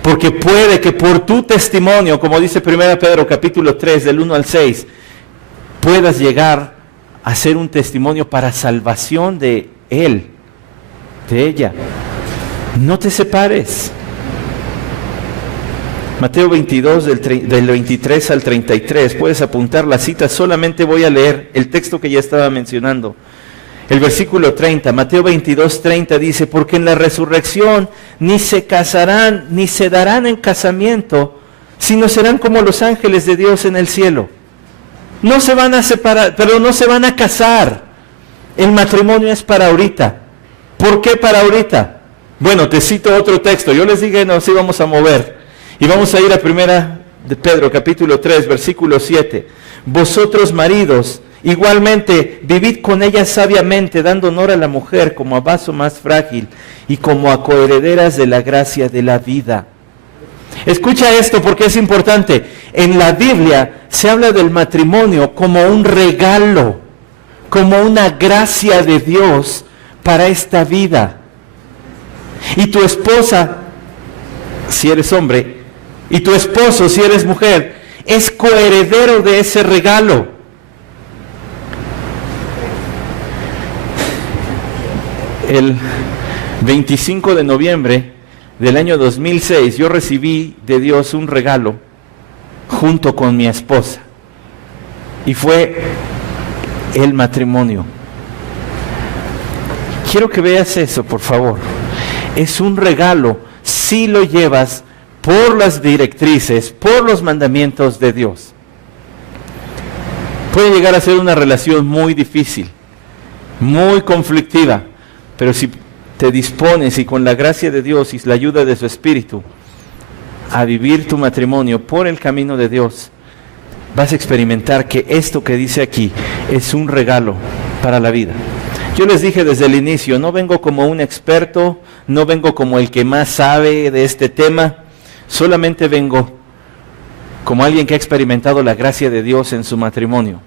Porque puede que por tu testimonio, como dice 1 Pedro capítulo 3 del 1 al 6, puedas llegar a ser un testimonio para salvación de él, de ella. No te separes. Mateo 22, del 23 al 33, puedes apuntar la cita, solamente voy a leer el texto que ya estaba mencionando. El versículo 30, Mateo 22, 30 dice, porque en la resurrección ni se casarán, ni se darán en casamiento, sino serán como los ángeles de Dios en el cielo. No se van a separar, pero no se van a casar. El matrimonio es para ahorita. ¿Por qué para ahorita? Bueno, te cito otro texto. Yo les dije, nos íbamos a mover. Y vamos a ir a primera de Pedro, capítulo 3, versículo 7. Vosotros maridos, igualmente, vivid con ella sabiamente, dando honor a la mujer como a vaso más frágil y como a coherederas de la gracia de la vida. Escucha esto porque es importante. En la Biblia se habla del matrimonio como un regalo, como una gracia de Dios para esta vida. Y tu esposa, si eres hombre, y tu esposo, si eres mujer, es coheredero de ese regalo. El 25 de noviembre del año 2006, yo recibí de Dios un regalo junto con mi esposa. Y fue el matrimonio. Quiero que veas eso, por favor. Es un regalo si lo llevas por las directrices, por los mandamientos de Dios. Puede llegar a ser una relación muy difícil, muy conflictiva, pero si te dispones y con la gracia de Dios y la ayuda de su Espíritu a vivir tu matrimonio por el camino de Dios, vas a experimentar que esto que dice aquí es un regalo para la vida. Yo les dije desde el inicio, no vengo como un experto, no vengo como el que más sabe de este tema, solamente vengo como alguien que ha experimentado la gracia de Dios en su matrimonio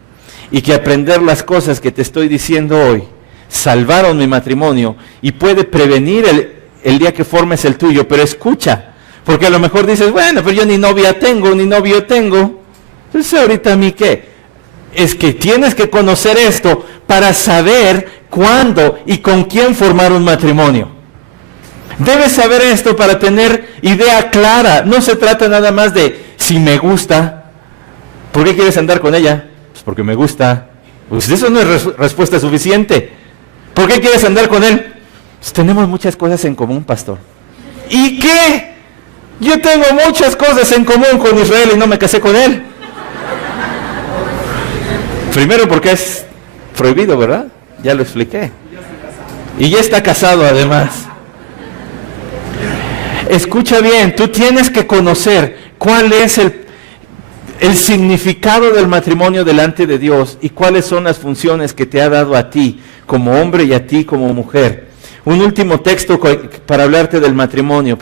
y que aprender las cosas que te estoy diciendo hoy salvaron mi matrimonio y puede prevenir el día que formes el tuyo. Pero escucha, porque a lo mejor dices, bueno, pero yo ni novia tengo, ni novio tengo, entonces ahorita a mí qué. Es que tienes que conocer esto para saber cuándo y con quién formar un matrimonio. Debes saber esto para tener idea clara. No se trata nada más de si me gusta. ¿Por qué quieres andar con ella? Pues porque me gusta. Pues eso no es respuesta suficiente. ¿Por qué quieres andar con él? Pues tenemos muchas cosas en común, pastor. ¿Y qué? Yo tengo muchas cosas en común con Israel y no me casé con él. Primero porque es prohibido, ¿verdad? Ya lo expliqué. Y ya está casado además. Escucha bien, tú tienes que conocer cuál es el significado del matrimonio delante de Dios y cuáles son las funciones que te ha dado a ti como hombre y a ti como mujer. Un último texto para hablarte del matrimonio.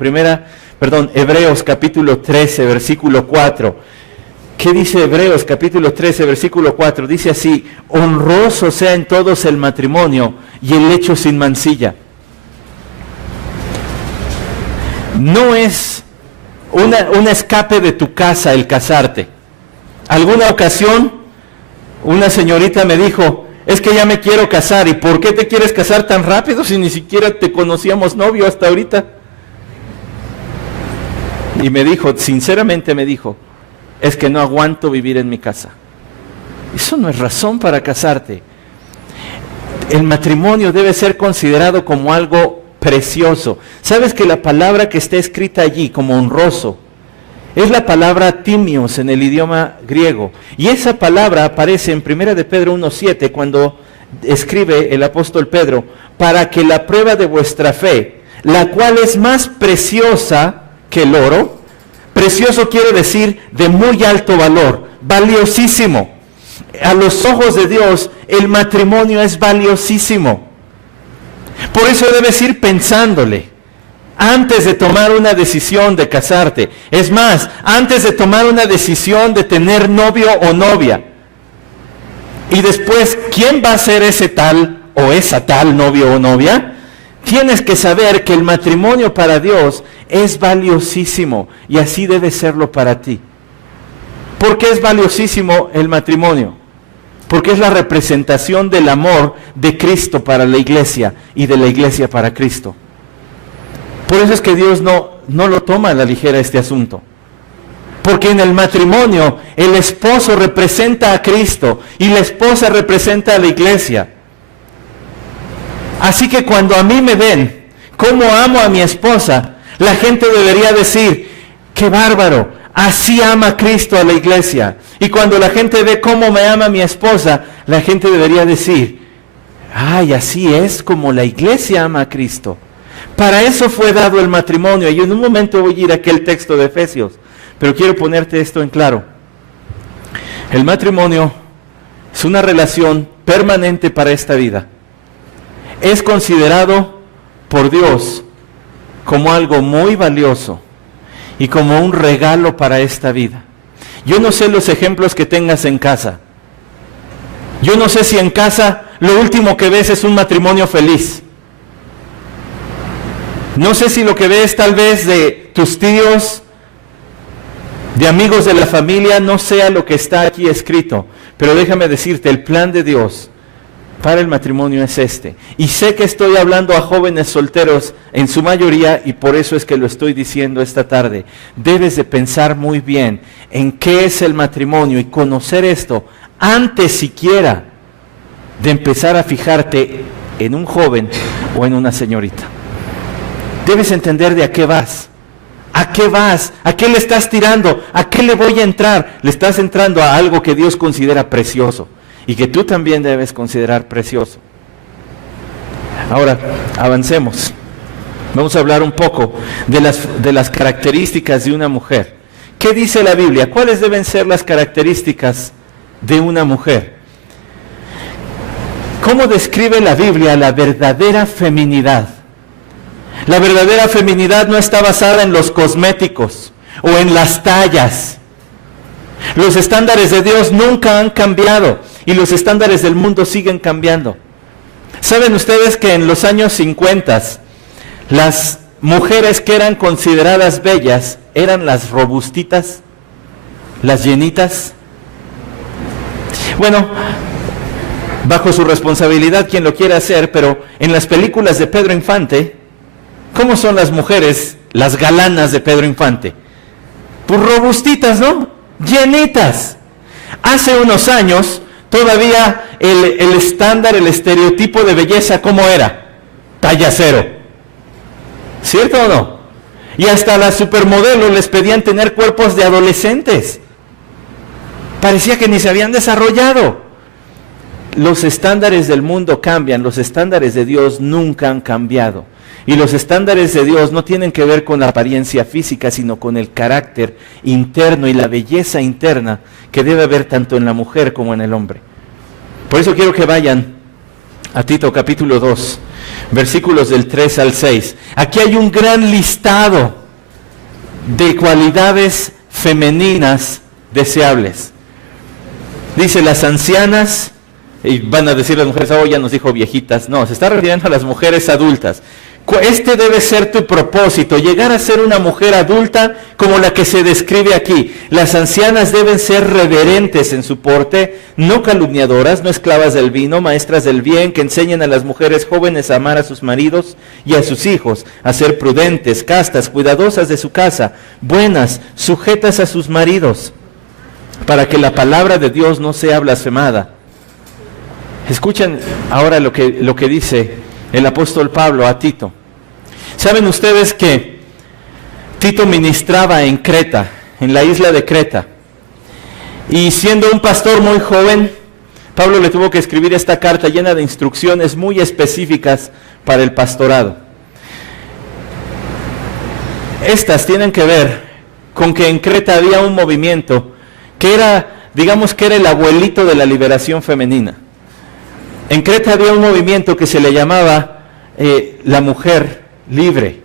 Hebreos capítulo 13, versículo 4. ¿Qué dice Hebreos capítulo 13, versículo 4? Dice así: honroso sea en todos el matrimonio y el lecho sin mancilla. No es un escape de tu casa el casarte. Alguna ocasión una señorita me dijo, es que ya me quiero casar. ¿Y por qué te quieres casar tan rápido si ni siquiera te conocíamos novio hasta ahorita? Y me dijo, sinceramente me dijo, es que no aguanto vivir en mi casa. Eso no es razón para casarte. El matrimonio debe ser considerado como algo precioso. ¿Sabes que la palabra que está escrita allí como honroso es la palabra timios en el idioma griego? Y esa palabra aparece en 1 de Pedro 1:7 cuando escribe el apóstol Pedro, para que la prueba de vuestra fe, la cual es más preciosa que el oro. Precioso quiere decir de muy alto valor, valiosísimo. A los ojos de Dios el matrimonio es valiosísimo. Por eso debes ir pensándole antes de tomar una decisión de casarte. Es más, antes de tomar una decisión de tener novio o novia. Y después, ¿quién va a ser ese tal o esa tal novio o novia? Tienes que saber que el matrimonio para Dios es valiosísimo y así debe serlo para ti. ¿Por qué es valiosísimo el matrimonio? porque es la representación del amor de Cristo para la iglesia y de la iglesia para Cristo. Por eso es que Dios no lo toma a la ligera este asunto. Porque en el matrimonio el esposo representa a Cristo y la esposa representa a la iglesia. Así que cuando a mí me ven cómo amo a mi esposa, la gente debería decir, ¡qué bárbaro! Así ama Cristo a la iglesia. Y cuando la gente ve cómo me ama mi esposa, la gente debería decir, ¡ay, así es como la iglesia ama a Cristo! Para eso fue dado el matrimonio. Y en un momento voy a ir a aquel texto de Efesios. Pero quiero ponerte esto en claro. El matrimonio es una relación permanente para esta vida. Es considerado por Dios como algo muy valioso y como un regalo para esta vida. Yo no sé los ejemplos que tengas en casa. Yo no sé si en casa lo último que ves es un matrimonio feliz. No sé si lo que ves tal vez de tus tíos, de amigos de la familia, no sea lo que está aquí escrito. Pero déjame decirte, el plan de Dios para el matrimonio es este. Y sé que estoy hablando a jóvenes solteros en su mayoría y por eso es que lo estoy diciendo esta tarde. Debes de pensar muy bien en qué es el matrimonio y conocer esto antes siquiera de empezar a fijarte en un joven o en una señorita. Debes entender de a qué vas. ¿A qué vas? ¿A qué le estás tirando? ¿A qué le voy a entrar? Le estás entrando a algo que Dios considera precioso y que tú también debes considerar precioso. Ahora, avancemos. Vamos a hablar un poco de las características de una mujer. ¿Qué dice la Biblia? ¿Cuáles deben ser las características de una mujer? ¿Cómo describe la Biblia la verdadera feminidad? La verdadera feminidad no está basada en los cosméticos o en las tallas. Los estándares de Dios nunca han cambiado y los estándares del mundo siguen cambiando. ¿Saben ustedes que en los años 50 las mujeres que eran consideradas bellas eran las robustitas, las llenitas? Bueno, bajo su responsabilidad quien lo quiera hacer, pero en las películas de Pedro Infante, ¿cómo son las mujeres, las galanas de Pedro Infante? Pues robustitas, ¿no? Llenitas. Hace unos años, todavía el estándar, el estereotipo de belleza, ¿cómo era? Talla 0. ¿Cierto o no? Y hasta las supermodelos les pedían tener cuerpos de adolescentes. Parecía que ni se habían desarrollado. Los estándares del mundo cambian, los estándares de Dios nunca han cambiado. Y los estándares de Dios no tienen que ver con la apariencia física, sino con el carácter interno y la belleza interna que debe haber tanto en la mujer como en el hombre. Por eso quiero que vayan a Tito capítulo 2, versículos del 3 al 6. Aquí hay un gran listado de cualidades femeninas deseables. Dice las ancianas, y van a decir las mujeres, oh, ya nos dijo viejitas. No, se está refiriendo a las mujeres adultas. Este debe ser tu propósito, llegar a ser una mujer adulta como la que se describe aquí. Las ancianas deben ser reverentes en su porte, no calumniadoras, no esclavas del vino, maestras del bien, que enseñen a las mujeres jóvenes a amar a sus maridos y a sus hijos, a ser prudentes, castas, cuidadosas de su casa, buenas, sujetas a sus maridos, para que la palabra de Dios no sea blasfemada. Escuchen ahora lo que dice el apóstol Pablo a Tito. ¿Saben ustedes que Tito ministraba en Creta, en la isla de Creta? Y siendo un pastor muy joven, Pablo le tuvo que escribir esta carta llena de instrucciones muy específicas para el pastorado. Estas tienen que ver con que en Creta había un movimiento que era, digamos que era el abuelito de la liberación femenina. En Creta había un movimiento que se le llamaba la mujer libre.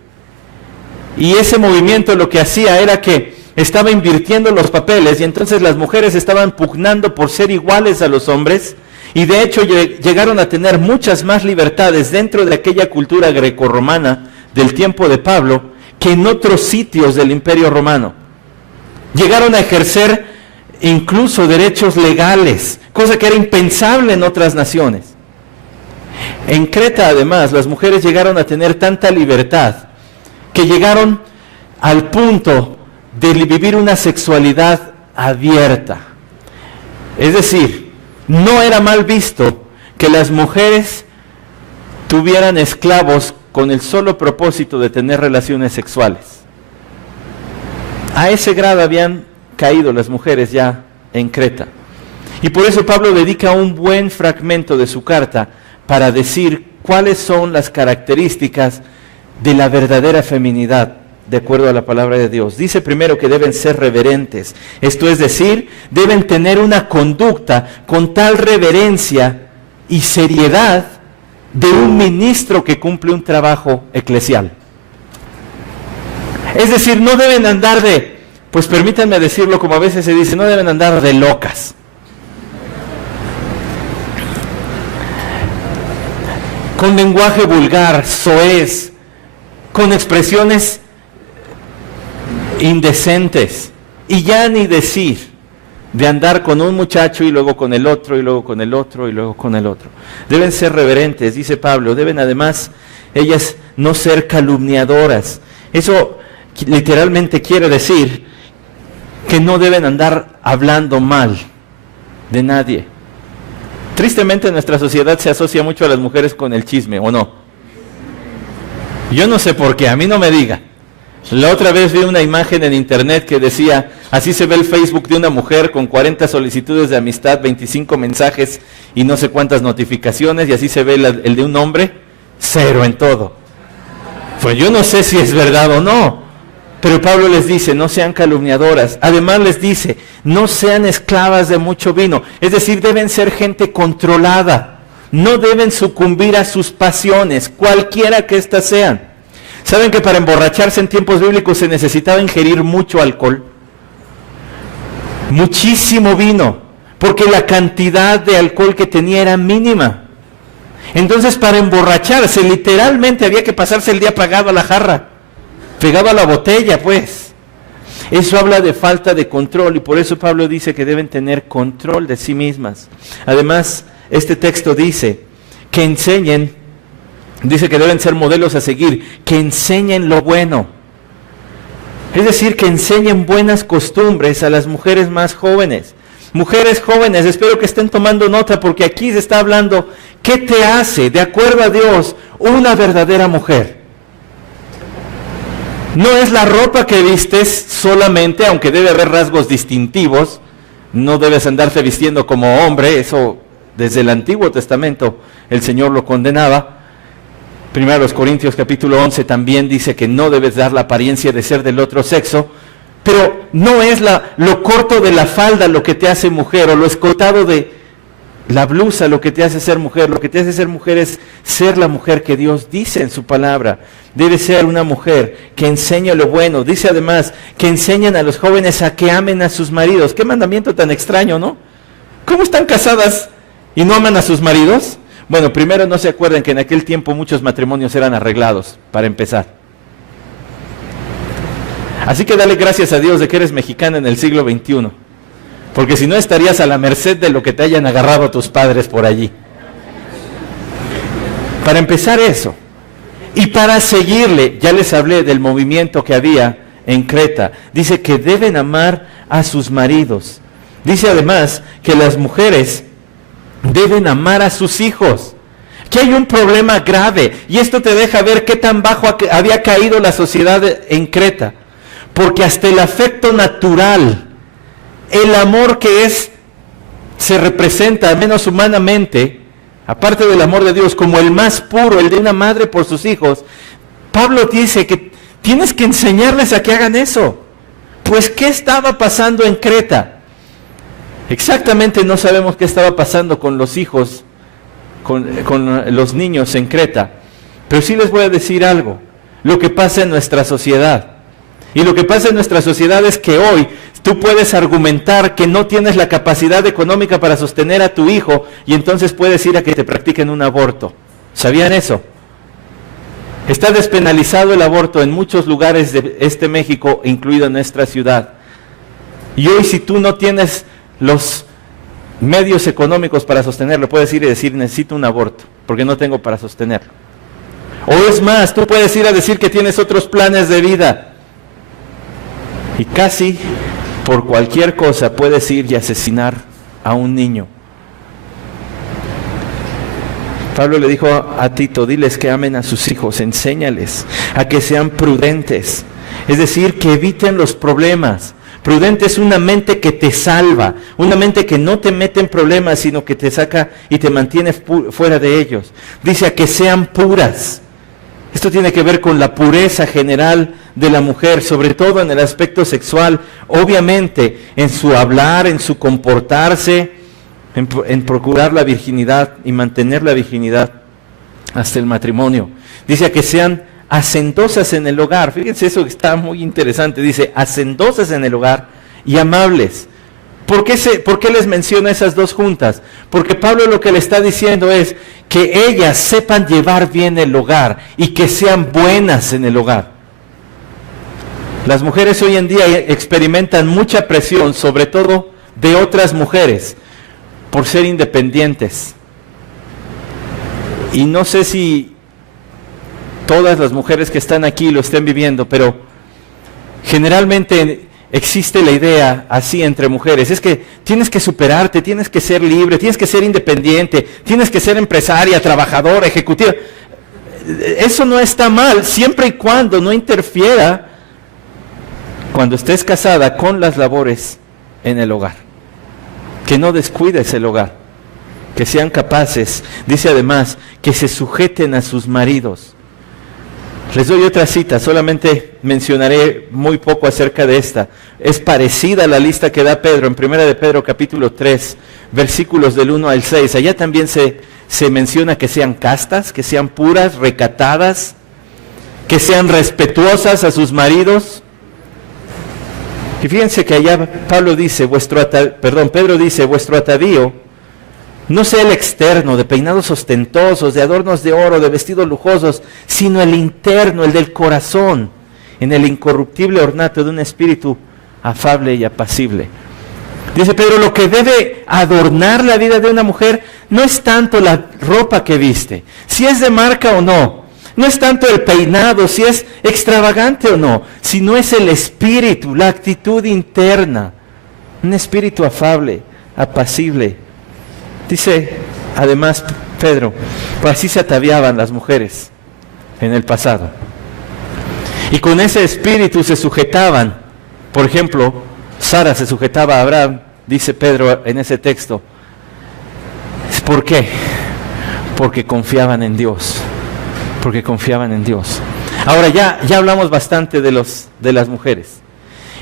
Y ese movimiento lo que hacía era que estaba invirtiendo los papeles y entonces las mujeres estaban pugnando por ser iguales a los hombres y de hecho llegaron a tener muchas más libertades dentro de aquella cultura grecorromana del tiempo de Pablo que en otros sitios del Imperio Romano. Llegaron a ejercer incluso derechos legales, cosa que era impensable en otras naciones. En Creta, además, las mujeres llegaron a tener tanta libertad que llegaron al punto de vivir una sexualidad abierta. Es decir, no era mal visto que las mujeres tuvieran esclavos con el solo propósito de tener relaciones sexuales. A ese grado habían caído las mujeres ya en Creta. Y por eso Pablo dedica un buen fragmento de su carta para decir cuáles son las características de la verdadera feminidad, de acuerdo a la palabra de Dios. Dice primero que deben ser reverentes, esto es decir, deben tener una conducta con tal reverencia y seriedad de un ministro que cumple un trabajo eclesial. Es decir, no deben andar de, pues permítanme decirlo como a veces se dice, no deben andar de locas. Con lenguaje vulgar, soez, con expresiones indecentes, y ya ni decir de andar con un muchacho y luego con el otro, y luego con el otro, y luego con el otro. Deben ser reverentes, dice Pablo, deben además ellas no ser calumniadoras. Eso literalmente quiere decir que no deben andar hablando mal de nadie. Tristemente nuestra sociedad se asocia mucho a las mujeres con el chisme, ¿o no? Yo no sé por qué, a mí no me diga. La otra vez vi una imagen en internet que decía, así se ve el Facebook de una mujer con 40 solicitudes de amistad, 25 mensajes y no sé cuántas notificaciones, y así se ve el de un hombre, 0 en todo. Pues yo no sé si es verdad o no, pero Pablo les dice, no sean calumniadoras. Además les dice, no sean esclavas de mucho vino. Es decir, deben ser gente controlada. No deben sucumbir a sus pasiones, cualquiera que éstas sean. ¿Saben que para emborracharse en tiempos bíblicos se necesitaba ingerir mucho alcohol? Muchísimo vino, porque la cantidad de alcohol que tenía era mínima. Entonces para emborracharse literalmente había que pasarse el día pegado a la jarra, pegado a la botella, pues. Eso habla de falta de control, y por eso Pablo dice que deben tener control de sí mismas. Además, este texto dice que enseñen, dice que deben ser modelos a seguir, que enseñen lo bueno. Es decir, que enseñen buenas costumbres a las mujeres más jóvenes. Mujeres jóvenes, espero que estén tomando nota, porque aquí se está hablando, ¿qué te hace, de acuerdo a Dios, una verdadera mujer? No es la ropa que vistes solamente, aunque debe haber rasgos distintivos. No debes andarte vistiendo como hombre, eso desde el Antiguo Testamento el Señor lo condenaba. Primero los Corintios capítulo 11 también dice que no debes dar la apariencia de ser del otro sexo, pero no es lo corto de la falda lo que te hace mujer, o lo escotado de la blusa lo que te hace ser mujer. Lo que te hace ser mujer es ser la mujer que Dios dice en su palabra. Debe ser una mujer que enseña lo bueno. Dice además que enseñan a los jóvenes a que amen a sus maridos. Qué mandamiento tan extraño, ¿no? ¿Cómo están casadas y no aman a sus maridos? Bueno, primero no se acuerdan que en aquel tiempo muchos matrimonios eran arreglados, para empezar. Así que dale gracias a Dios de que eres mexicana en el siglo XXI, porque si no estarías a la merced de lo que te hayan agarrado tus padres por allí. Para empezar eso, y para seguirle, ya les hablé del movimiento que había en Creta. Dice que deben amar a sus maridos. Dice además que las mujeres deben amar a sus hijos. Que hay un problema grave, y esto te deja ver qué tan bajo había caído la sociedad en Creta. Porque hasta el afecto natural, el amor que se representa, al menos humanamente, aparte del amor de Dios, como el más puro, el de una madre por sus hijos, Pablo dice que tienes que enseñarles a que hagan eso. Pues, ¿qué estaba pasando en Creta? Exactamente no sabemos qué estaba pasando con los hijos, con los niños en Creta, pero sí les voy a decir algo, lo que pasa en nuestra sociedad. Y lo que pasa en nuestra sociedad es que hoy tú puedes argumentar que no tienes la capacidad económica para sostener a tu hijo, y entonces puedes ir a que te practiquen un aborto. ¿Sabían eso? Está despenalizado el aborto en muchos lugares de este México, incluido en nuestra ciudad. Y hoy, si tú no tienes los medios económicos para sostenerlo, puedes ir y decir, necesito un aborto, porque no tengo para sostenerlo. O es más, tú puedes ir a decir que tienes otros planes de vida. Y casi por cualquier cosa puedes ir y asesinar a un niño. Pablo le dijo a Tito, diles que amen a sus hijos, enséñales a que sean prudentes. Es decir, que eviten los problemas. Prudente es una mente que te salva, una mente que no te mete en problemas, sino que te saca y te mantiene fuera de ellos. Dice a que sean puras. Esto tiene que ver con la pureza general de la mujer, sobre todo en el aspecto sexual, obviamente en su hablar, en su comportarse, en procurar la virginidad y mantener la virginidad hasta el matrimonio. Dice a que sean hacendosas en el hogar. Fíjense, eso está muy interesante. Dice, hacendosas en el hogar y amables. ¿Por qué les menciona esas dos juntas? Porque Pablo lo que le está diciendo es que ellas sepan llevar bien el hogar y que sean buenas en el hogar. Las mujeres hoy en día experimentan mucha presión, sobre todo de otras mujeres, por ser independientes. Y no sé si todas las mujeres que están aquí lo estén viviendo, pero generalmente existe la idea así entre mujeres, es que tienes que superarte, tienes que ser libre, tienes que ser independiente, tienes que ser empresaria, trabajadora, ejecutiva. Eso no está mal, siempre y cuando no interfiera cuando estés casada con las labores en el hogar. Que no descuides el hogar, que sean capaces, dice además, que se sujeten a sus maridos. Les doy otra cita, solamente mencionaré muy poco acerca de esta. Es parecida a la lista que da Pedro en 1 de Pedro capítulo 3, versículos del 1 al 6. Allá también se menciona que sean castas, que sean puras, recatadas, que sean respetuosas a sus maridos. Y fíjense que allá Pedro dice, vuestro atavío no sea el externo, de peinados ostentosos, de adornos de oro, de vestidos lujosos, sino el interno, el del corazón, en el incorruptible ornato de un espíritu afable y apacible. Dice Pedro, lo que debe adornar la vida de una mujer no es tanto la ropa que viste, si es de marca o no. No es tanto el peinado, si es extravagante o no, sino es el espíritu, la actitud interna. Un espíritu afable, apacible. Dice, además, Pedro, pues así se ataviaban las mujeres en el pasado. Y con ese espíritu se sujetaban. Por ejemplo, Sara se sujetaba a Abraham, dice Pedro en ese texto. ¿Por qué? Porque confiaban en Dios. Porque confiaban en Dios. Ahora ya hablamos bastante de las mujeres.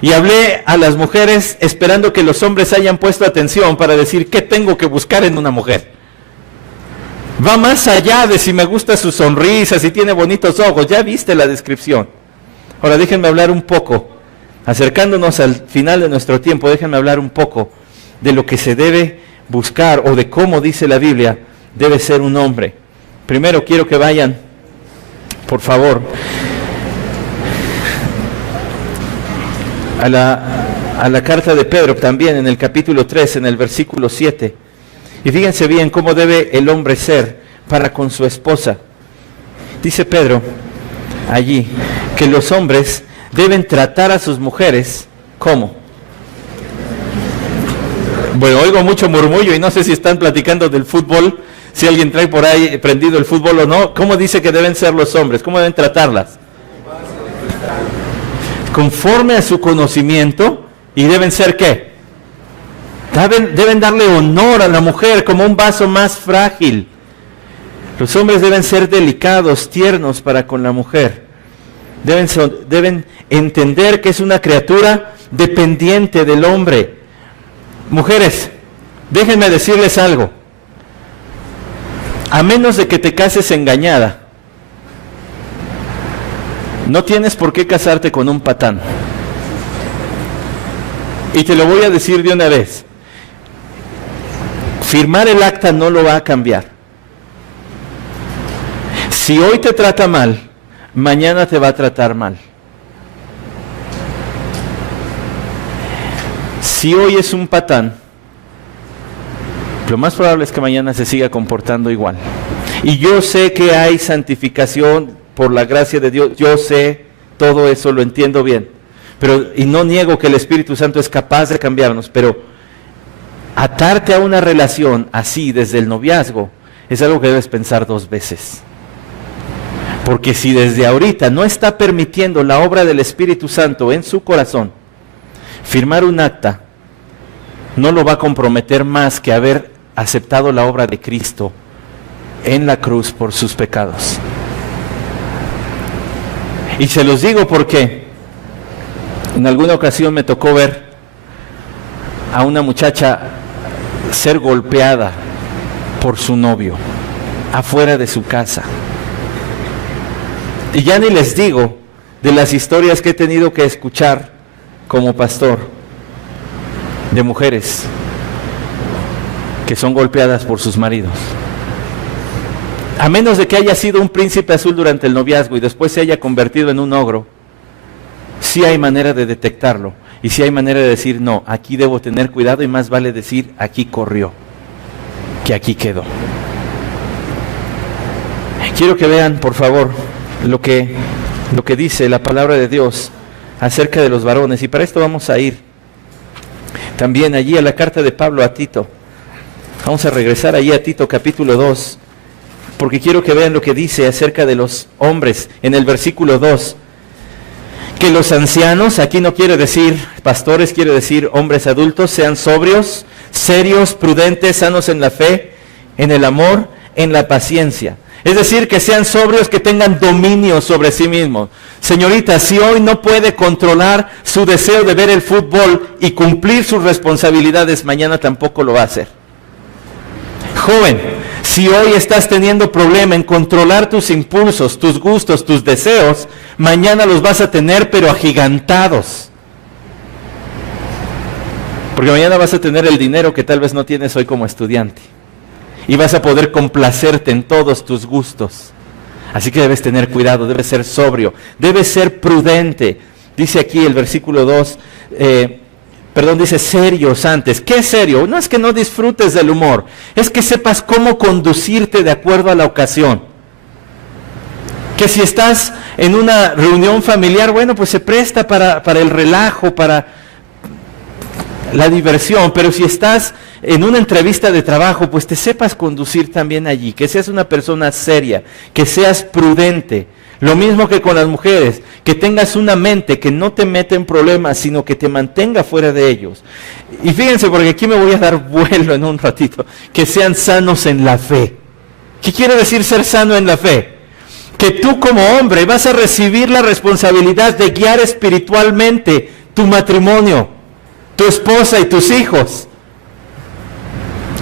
Y hablé a las mujeres esperando que los hombres hayan puesto atención para decir qué tengo que buscar en una mujer. Va más allá de si me gusta su sonrisa, si tiene bonitos ojos. Ya viste la descripción. Ahora déjenme hablar un poco, acercándonos al final de nuestro tiempo, déjenme hablar un poco de lo que se debe buscar o de cómo dice la Biblia debe ser un hombre. Primero quiero que vayan, por favor, a la carta de Pedro, también en el capítulo 3, en el versículo 7. Y fíjense bien cómo debe el hombre ser para con su esposa. Dice Pedro allí que los hombres deben tratar a sus mujeres ¿cómo? Bueno, oigo mucho murmullo y no sé si están platicando del fútbol, si alguien trae por ahí prendido el fútbol o no. ¿Cómo dice que deben ser los hombres? ¿Cómo deben tratarlas? Conforme a su conocimiento. ¿Y deben ser qué? Deben darle honor a la mujer como un vaso más frágil. Los hombres deben ser delicados, tiernos para con la mujer. Deben entender que es una criatura dependiente del hombre. Mujeres, déjenme decirles algo. A menos de que te cases engañada, no tienes por qué casarte con un patán. Y te lo voy a decir de una vez. Firmar el acta no lo va a cambiar. Si hoy te trata mal, mañana te va a tratar mal. Si hoy es un patán, lo más probable es que mañana se siga comportando igual. Y yo sé que hay santificación por la gracia de Dios, yo sé todo eso, lo entiendo bien. Y no niego que el Espíritu Santo es capaz de cambiarnos, pero atarte a una relación así desde el noviazgo es algo que debes pensar 2 veces. Porque si desde ahorita no está permitiendo la obra del Espíritu Santo en su corazón, firmar un acta no lo va a comprometer más que haber aceptado la obra de Cristo en la cruz por sus pecados. Y se los digo porque en alguna ocasión me tocó ver a una muchacha ser golpeada por su novio afuera de su casa. Y ya ni les digo de las historias que he tenido que escuchar como pastor de mujeres que son golpeadas por sus maridos. A menos de que haya sido un príncipe azul durante el noviazgo y después se haya convertido en un ogro, sí hay manera de detectarlo y sí hay manera de decir, no, aquí debo tener cuidado y más vale decir, aquí corrió, que aquí quedó. Quiero que vean, por favor, lo que dice la palabra de Dios acerca de los varones, y para esto vamos a ir también allí a la carta de Pablo a Tito. Vamos a regresar allí a Tito capítulo 2, porque quiero que vean lo que dice acerca de los hombres en el versículo 2. Que los ancianos, aquí no quiere decir pastores, quiere decir hombres adultos, sean sobrios, serios, prudentes, sanos en la fe, en el amor, en la paciencia. Es decir, que sean sobrios, que tengan dominio sobre sí mismos. Señorita, si hoy no puede controlar su deseo de ver el fútbol y cumplir sus responsabilidades, mañana tampoco lo va a hacer. Joven, si hoy estás teniendo problema en controlar tus impulsos, tus gustos, tus deseos, mañana los vas a tener pero agigantados. Porque mañana vas a tener el dinero que tal vez no tienes hoy como estudiante. Y vas a poder complacerte en todos tus gustos. Así que debes tener cuidado, debes ser sobrio, debes ser prudente. Dice aquí el versículo 2, dice serios antes. ¿Qué es serio? No es que no disfrutes del humor, es que sepas cómo conducirte de acuerdo a la ocasión. Que si estás en una reunión familiar, bueno, pues se presta para el relajo, para la diversión, pero si estás en una entrevista de trabajo, pues te sepas conducir también allí, que seas una persona seria, que seas prudente. Lo mismo que con las mujeres, que tengas una mente que no te mete en problemas, sino que te mantenga fuera de ellos. Y fíjense, porque aquí me voy a dar vuelo en un ratito, que sean sanos en la fe. ¿Qué quiere decir ser sano en la fe? Que tú como hombre vas a recibir la responsabilidad de guiar espiritualmente tu matrimonio, tu esposa y tus hijos.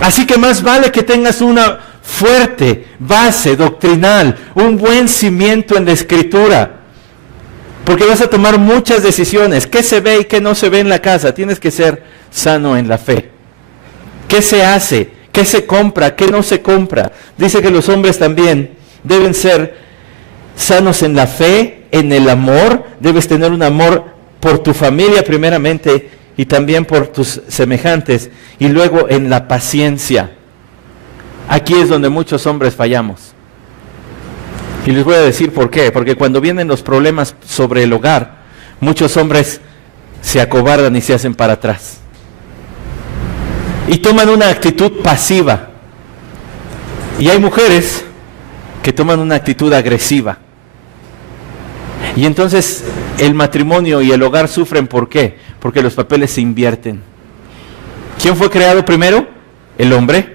Así que más vale que tengas una fuerte base doctrinal, un buen cimiento en la Escritura, porque vas a tomar muchas decisiones. ¿Qué se ve y qué no se ve en la casa? Tienes que ser sano en la fe. ¿Qué se hace? ¿Qué se compra? ¿Qué no se compra? Dice que los hombres también deben ser sanos en la fe, en el amor. Debes tener un amor por tu familia primeramente y también por tus semejantes, y luego en la paciencia. Aquí es donde muchos hombres fallamos. Y les voy a decir por qué. Porque cuando vienen los problemas sobre el hogar, muchos hombres se acobardan y se hacen para atrás. Y toman una actitud pasiva. Y hay mujeres que toman una actitud agresiva. Y entonces el matrimonio y el hogar sufren. ¿Por qué? Porque los papeles se invierten. ¿Quién fue creado primero? El hombre.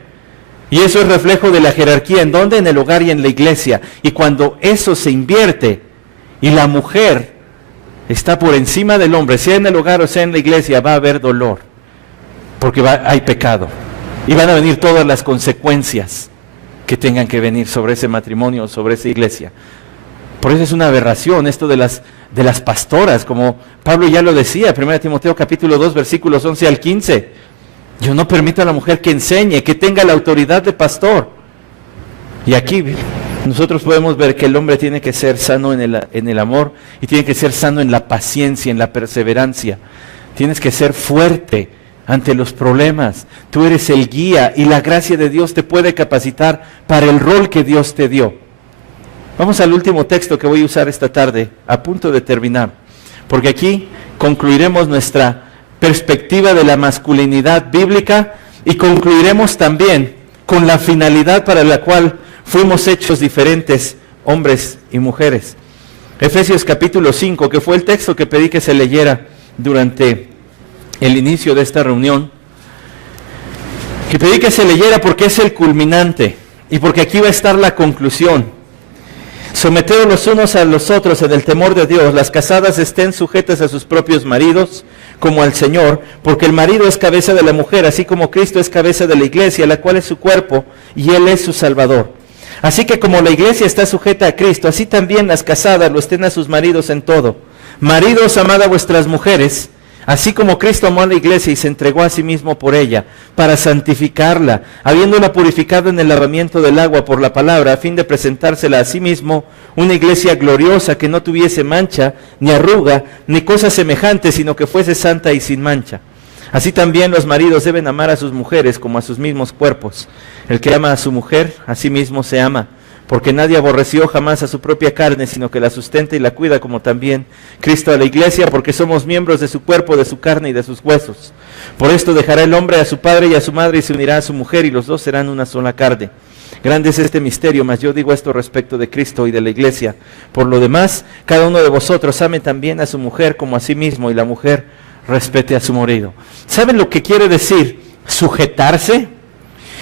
Y eso es reflejo de la jerarquía. ¿En dónde? En el hogar y en la iglesia. Y cuando eso se invierte y la mujer está por encima del hombre, sea en el hogar o sea en la iglesia, va a haber dolor. Porque hay pecado. Y van a venir todas las consecuencias que tengan que venir sobre ese matrimonio, sobre esa iglesia. Por eso es una aberración esto de las pastoras, como Pablo ya lo decía, 1 Timoteo capítulo 2, versículos 11 al 15. Yo no permito a la mujer que enseñe, que tenga la autoridad de pastor. Y aquí nosotros podemos ver que el hombre tiene que ser sano en el amor y tiene que ser sano en la paciencia, en la perseverancia. Tienes que ser fuerte, ante los problemas. Tú eres el guía y la gracia de Dios te puede capacitar para el rol que Dios te dio. Vamos al último texto que voy a usar esta tarde, a punto de terminar, porque aquí concluiremos nuestra perspectiva de la masculinidad bíblica y concluiremos también con la finalidad para la cual fuimos hechos diferentes, hombres y mujeres. Efesios capítulo 5, que fue el texto que pedí que se leyera durante el inicio de esta reunión, que pedí que se leyera porque es el culminante y porque aquí va a estar la conclusión. Someteos los unos a los otros en el temor de Dios, las casadas estén sujetas a sus propios maridos como al Señor, porque el marido es cabeza de la mujer, así como Cristo es cabeza de la iglesia, la cual es su cuerpo y Él es su Salvador. Así que como la iglesia está sujeta a Cristo, así también las casadas lo estén a sus maridos en todo. Maridos, amad a vuestras mujeres, así como Cristo amó a la iglesia y se entregó a sí mismo por ella, para santificarla, habiéndola purificado en el lavamiento del agua por la palabra, a fin de presentársela a sí mismo una iglesia gloriosa, que no tuviese mancha, ni arruga, ni cosa semejante, sino que fuese santa y sin mancha. Así también los maridos deben amar a sus mujeres como a sus mismos cuerpos. El que ama a su mujer, a sí mismo se ama, porque nadie aborreció jamás a su propia carne, sino que la sustenta y la cuida, como también Cristo a la iglesia, porque somos miembros de su cuerpo, de su carne y de sus huesos. Por esto dejará el hombre a su padre y a su madre, y se unirá a su mujer, y los dos serán una sola carne. Grande es este misterio, mas yo digo esto respecto de Cristo y de la iglesia. Por lo demás, cada uno de vosotros ame también a su mujer como a sí mismo, y la mujer respete a su marido. ¿Saben lo que quiere decir sujetarse?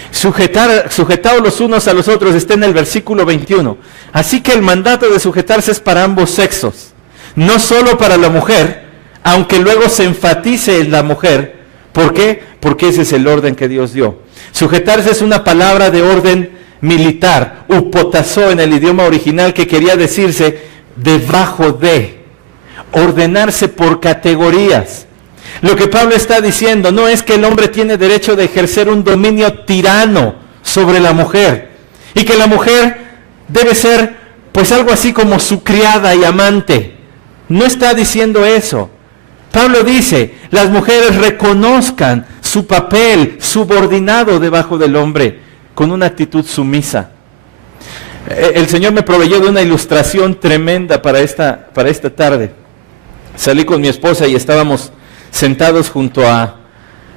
Sujetados los unos a los otros, está en el versículo 21. Así que el mandato de sujetarse es para ambos sexos, no solo para la mujer, aunque luego se enfatice en la mujer. ¿Por qué? Porque ese es el orden que Dios dio. Sujetarse es una palabra de orden militar, upotazó en el idioma original, que quería decirse debajo de, ordenarse por categorías. Lo que Pablo está diciendo no es que el hombre tiene derecho de ejercer un dominio tirano sobre la mujer y que la mujer debe ser pues algo así como su criada y amante. No está diciendo eso. Pablo dice, las mujeres reconozcan su papel subordinado debajo del hombre con una actitud sumisa. El Señor me proveyó de una ilustración tremenda para esta tarde. Salí con mi esposa y estábamos sentados junto a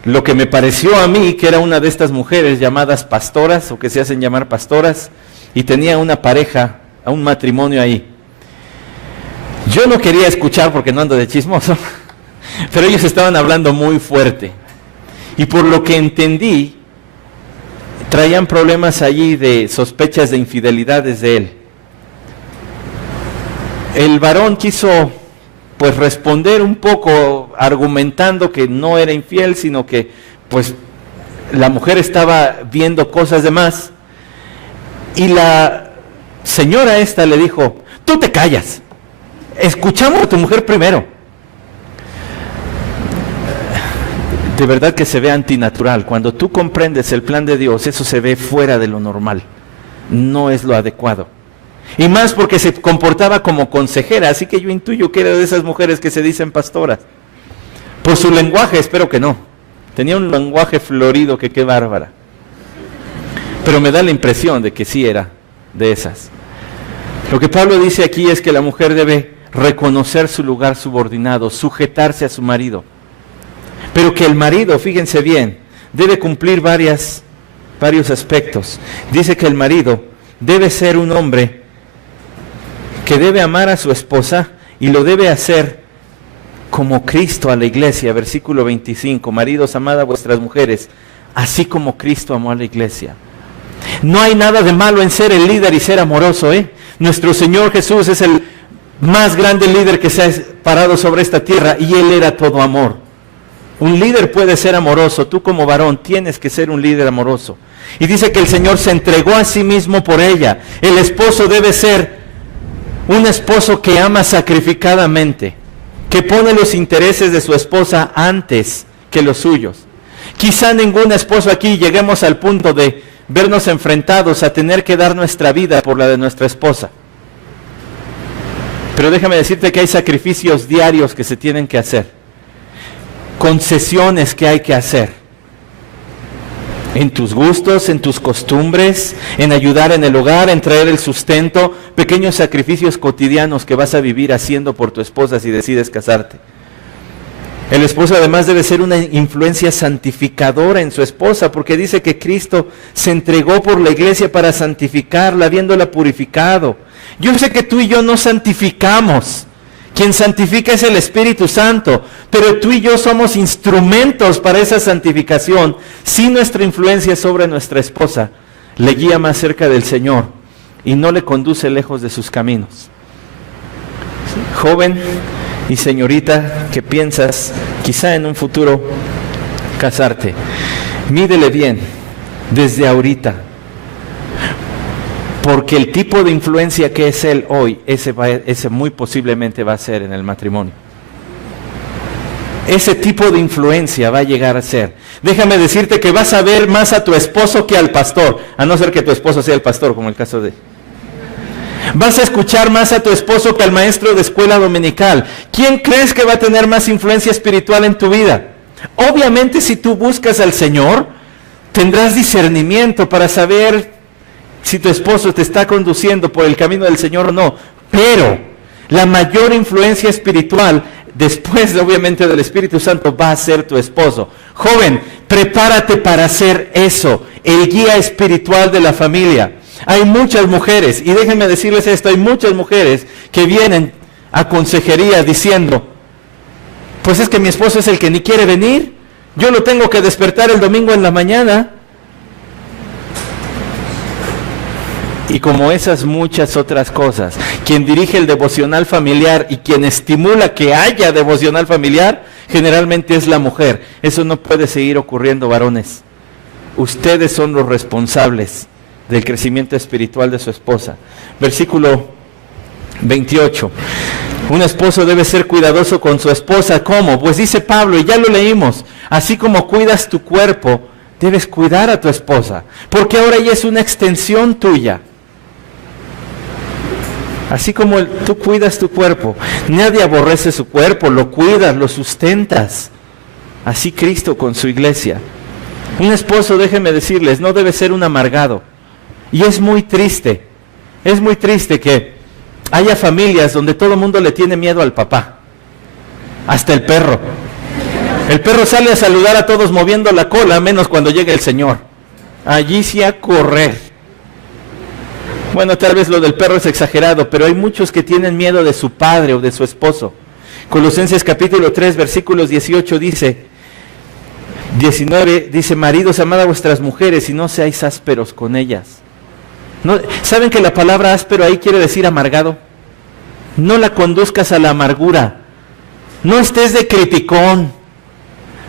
lo que me pareció a mí que era una de estas mujeres llamadas pastoras, o que se hacen llamar pastoras, y tenía una pareja, a un matrimonio ahí. Yo no quería escuchar porque no ando de chismoso, pero ellos estaban hablando muy fuerte, y por lo que entendí, traían problemas allí de sospechas de infidelidades de él. El varón quiso pues responder un poco argumentando que no era infiel, sino que pues la mujer estaba viendo cosas de más, y la señora esta le dijo, tú te callas, escuchamos a tu mujer primero. De verdad que se ve antinatural. Cuando tú comprendes el plan de Dios, eso se ve fuera de lo normal, no es lo adecuado. Y más porque se comportaba como consejera, así que yo intuyo que era de esas mujeres que se dicen pastoras. Por su lenguaje, espero que no. Tenía un lenguaje florido que qué bárbara. Pero me da la impresión de que sí era de esas. Lo que Pablo dice aquí es que la mujer debe reconocer su lugar subordinado, sujetarse a su marido. Pero que el marido, fíjense bien, debe cumplir varios aspectos. Dice que el marido debe ser un hombre que debe amar a su esposa y lo debe hacer como Cristo a la iglesia. Versículo 25, maridos, amad a vuestras mujeres, así como Cristo amó a la iglesia. No hay nada de malo en ser el líder y ser amoroso, ¿eh? Nuestro Señor Jesús es el más grande líder que se ha parado sobre esta tierra y Él era todo amor. Un líder puede ser amoroso, tú como varón tienes que ser un líder amoroso. Y dice que el Señor se entregó a sí mismo por ella. El esposo debe ser un esposo que ama sacrificadamente, que pone los intereses de su esposa antes que los suyos. Quizá ningún esposo aquí lleguemos al punto de vernos enfrentados a tener que dar nuestra vida por la de nuestra esposa. Pero déjame decirte que hay sacrificios diarios que se tienen que hacer. concesiones que hay que hacer. En tus gustos, en tus costumbres, en ayudar en el hogar, en traer el sustento, pequeños sacrificios cotidianos que vas a vivir haciendo por tu esposa si decides casarte. El esposo además debe ser una influencia santificadora en su esposa, porque dice que Cristo se entregó por la iglesia para santificarla, habiéndola purificado. Yo sé que tú y yo no santificamos. Quien santifica es el Espíritu Santo, pero tú y yo somos instrumentos para esa santificación si nuestra influencia sobre nuestra esposa le guía más cerca del Señor y no le conduce lejos de sus caminos. Joven y señorita que piensas quizá en un futuro casarte, mídele bien desde ahorita, porque el tipo de influencia que es él hoy, ese muy posiblemente va a ser en el matrimonio. Ese tipo de influencia va a llegar a ser. Déjame decirte que vas a ver más a tu esposo que al pastor, a no ser que tu esposo sea el pastor, como el caso de... Vas a escuchar más a tu esposo que al maestro de escuela dominical. ¿Quién crees que va a tener más influencia espiritual en tu vida? Obviamente, si tú buscas al Señor, tendrás discernimiento para saber si tu esposo te está conduciendo por el camino del Señor o no. Pero la mayor influencia espiritual, después obviamente del Espíritu Santo, va a ser tu esposo. Joven, prepárate para hacer eso, el guía espiritual de la familia. Hay muchas mujeres, y déjenme decirles esto, hay muchas mujeres que vienen a consejería diciendo, pues es que mi esposo es el que ni quiere venir, yo lo tengo que despertar el domingo en la mañana. Y como esas muchas otras cosas, quien dirige el devocional familiar y quien estimula que haya devocional familiar, generalmente es la mujer. Eso no puede seguir ocurriendo, varones. Ustedes son los responsables del crecimiento espiritual de su esposa. Versículo 28. Un esposo debe ser cuidadoso con su esposa. ¿Cómo? Pues dice Pablo, y ya lo leímos, así como cuidas tu cuerpo, debes cuidar a tu esposa, porque ahora ella es una extensión tuya. Así como tú cuidas tu cuerpo, nadie aborrece su cuerpo, lo cuidas, lo sustentas. Así Cristo con su iglesia. Un esposo, déjenme decirles, no debe ser un amargado. Y es muy triste que haya familias donde todo el mundo le tiene miedo al papá. Hasta el perro. El perro sale a saludar a todos moviendo la cola, menos cuando llegue el Señor. Allí sí a correr. Bueno, tal vez lo del perro es exagerado, pero hay muchos que tienen miedo de su padre o de su esposo. Colosenses capítulo 3, versículos 18 19 dice, maridos, amad a vuestras mujeres y no seáis ásperos con ellas. ¿No? ¿Saben que la palabra áspero ahí quiere decir amargado? No la conduzcas a la amargura. No estés de criticón.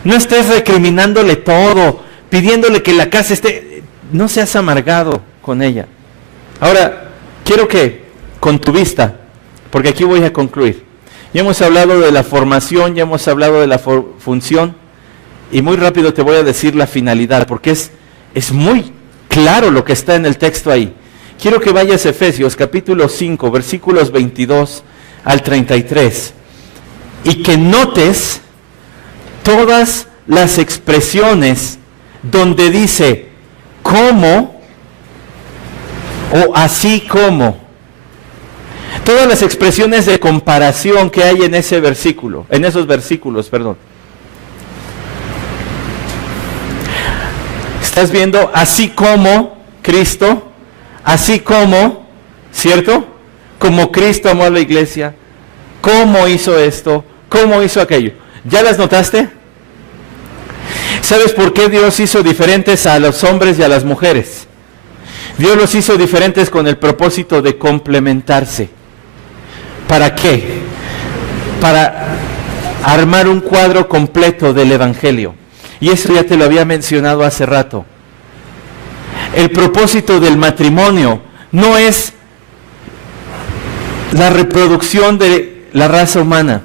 No estés recriminándole todo, pidiéndole que la casa esté... No seas amargado con ella. Ahora, quiero que, con tu vista, porque aquí voy a concluir. Ya hemos hablado de la formación, ya hemos hablado de la función, y muy rápido te voy a decir la finalidad, porque es muy claro lo que está en el texto ahí. Quiero que vayas a Efesios capítulo 5, versículos 22 al 33, y que notes todas las expresiones donde dice cómo o así como. Todas las expresiones de comparación que hay en ese versículo, en esos versículos, perdón. ¿Estás viendo? Así como Cristo, así como, ¿cierto? Como Cristo amó a la iglesia, cómo hizo esto, cómo hizo aquello. ¿Ya las notaste? ¿Sabes por qué Dios hizo diferentes a los hombres y a las mujeres? Dios los hizo diferentes con el propósito de complementarse. ¿Para qué? Para armar un cuadro completo del Evangelio. Y eso ya te lo había mencionado hace rato. El propósito del matrimonio no es la reproducción de la raza humana.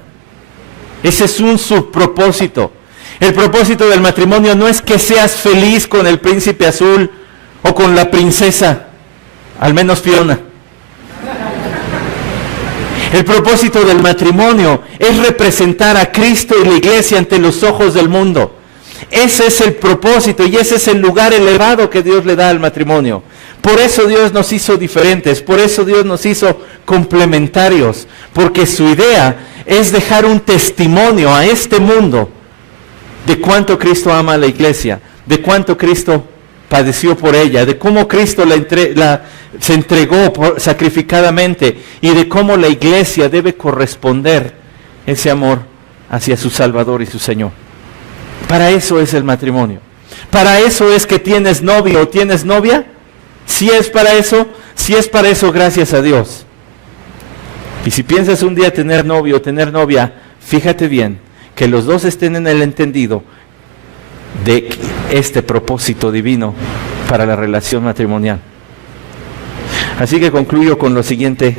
Ese es un subpropósito. El propósito del matrimonio no es que seas feliz con el príncipe azul o con la princesa, al menos Fiona. El propósito del matrimonio es representar a Cristo y la iglesia ante los ojos del mundo. Ese es el propósito y ese es el lugar elevado que Dios le da al matrimonio. Por eso Dios nos hizo diferentes, por eso Dios nos hizo complementarios, porque su idea es dejar un testimonio a este mundo de cuánto Cristo ama a la iglesia, de cuánto Cristo padeció por ella, de cómo Cristo se entregó sacrificadamente y de cómo la iglesia debe corresponder ese amor hacia su Salvador y su Señor. Para eso es el matrimonio. Para eso es que tienes novio o tienes novia. Si es para eso, gracias a Dios. Y si piensas un día tener novio o tener novia, fíjate bien, que los dos estén en el entendido de este propósito divino para la relación matrimonial. Así que concluyo con lo siguiente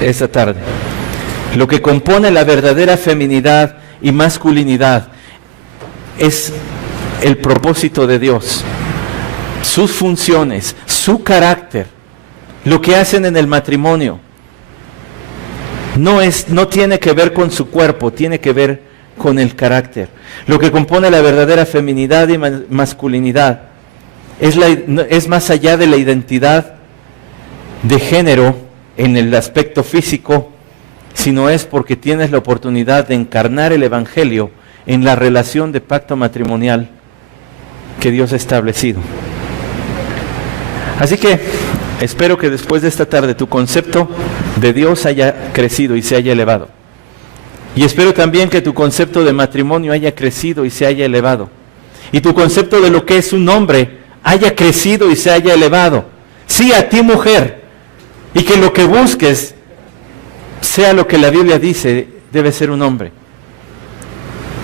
esta tarde. Lo que compone la verdadera feminidad y masculinidad es el propósito de Dios, sus funciones, su carácter, lo que hacen en el matrimonio. No tiene que ver con su cuerpo, tiene que ver con el carácter. Lo que compone la verdadera feminidad y masculinidad es más allá de la identidad de género en el aspecto físico, sino es porque tienes la oportunidad de encarnar el Evangelio en la relación de pacto matrimonial que Dios ha establecido. Así que espero que después de esta tarde tu concepto de Dios haya crecido y se haya elevado. Y espero también que tu concepto de matrimonio haya crecido y se haya elevado. Y tu concepto de lo que es un hombre haya crecido y se haya elevado. Sí, a ti mujer. Y que lo que busques sea lo que la Biblia dice debe ser un hombre.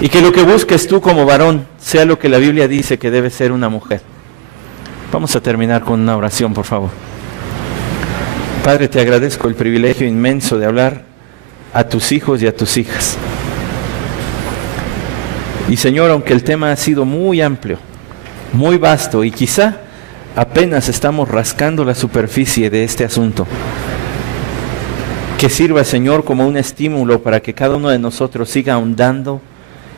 Y que lo que busques tú como varón sea lo que la Biblia dice que debe ser una mujer. Vamos a terminar con una oración, por favor. Padre, te agradezco el privilegio inmenso de hablar a tus hijos y a tus hijas. Y Señor, aunque el tema ha sido muy amplio, muy vasto y quizá apenas estamos rascando la superficie de este asunto, que sirva, Señor, como un estímulo para que cada uno de nosotros siga ahondando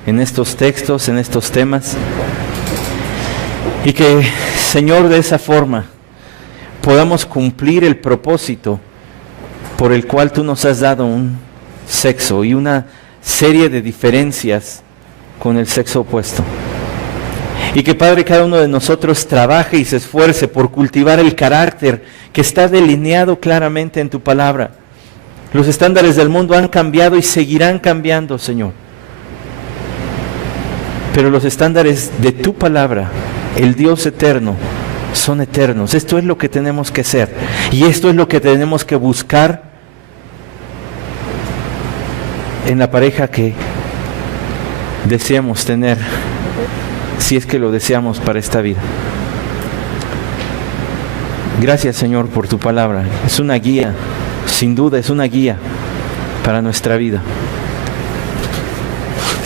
en estos textos, en estos temas, y que, Señor, de esa forma podamos cumplir el propósito por el cual tú nos has dado un sexo y una serie de diferencias con el sexo opuesto. Y que, Padre, cada uno de nosotros trabaje y se esfuerce por cultivar el carácter que está delineado claramente en tu palabra. Los estándares del mundo han cambiado y seguirán cambiando, Señor. Pero los estándares de tu palabra, el Dios eterno, son eternos. Esto es lo que tenemos que ser. Y esto es lo que tenemos que buscar en la pareja que deseamos tener, si es que lo deseamos para esta vida. Gracias, Señor, por tu palabra. Es una guía, sin duda es una guía para nuestra vida.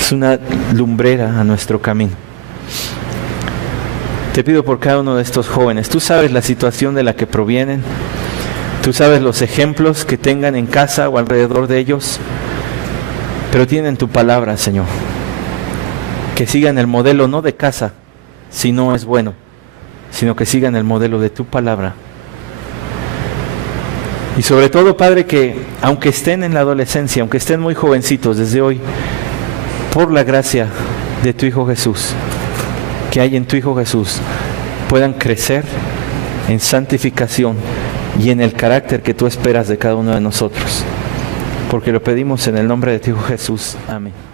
Es una lumbrera a nuestro camino. Te pido por cada uno de estos jóvenes. Tú sabes la situación de la que provienen. Tú sabes los ejemplos que tengan en casa o alrededor de ellos. Pero tienen tu palabra, Señor. Que sigan el modelo no de casa, si no es bueno, sino que sigan el modelo de tu palabra. Y sobre todo, Padre, que aunque estén en la adolescencia, aunque estén muy jovencitos desde hoy, por la gracia de tu Hijo Jesús, que hay en tu Hijo Jesús, puedan crecer en santificación y en el carácter que tú esperas de cada uno de nosotros. Porque lo pedimos en el nombre de tu Hijo Jesús. Amén.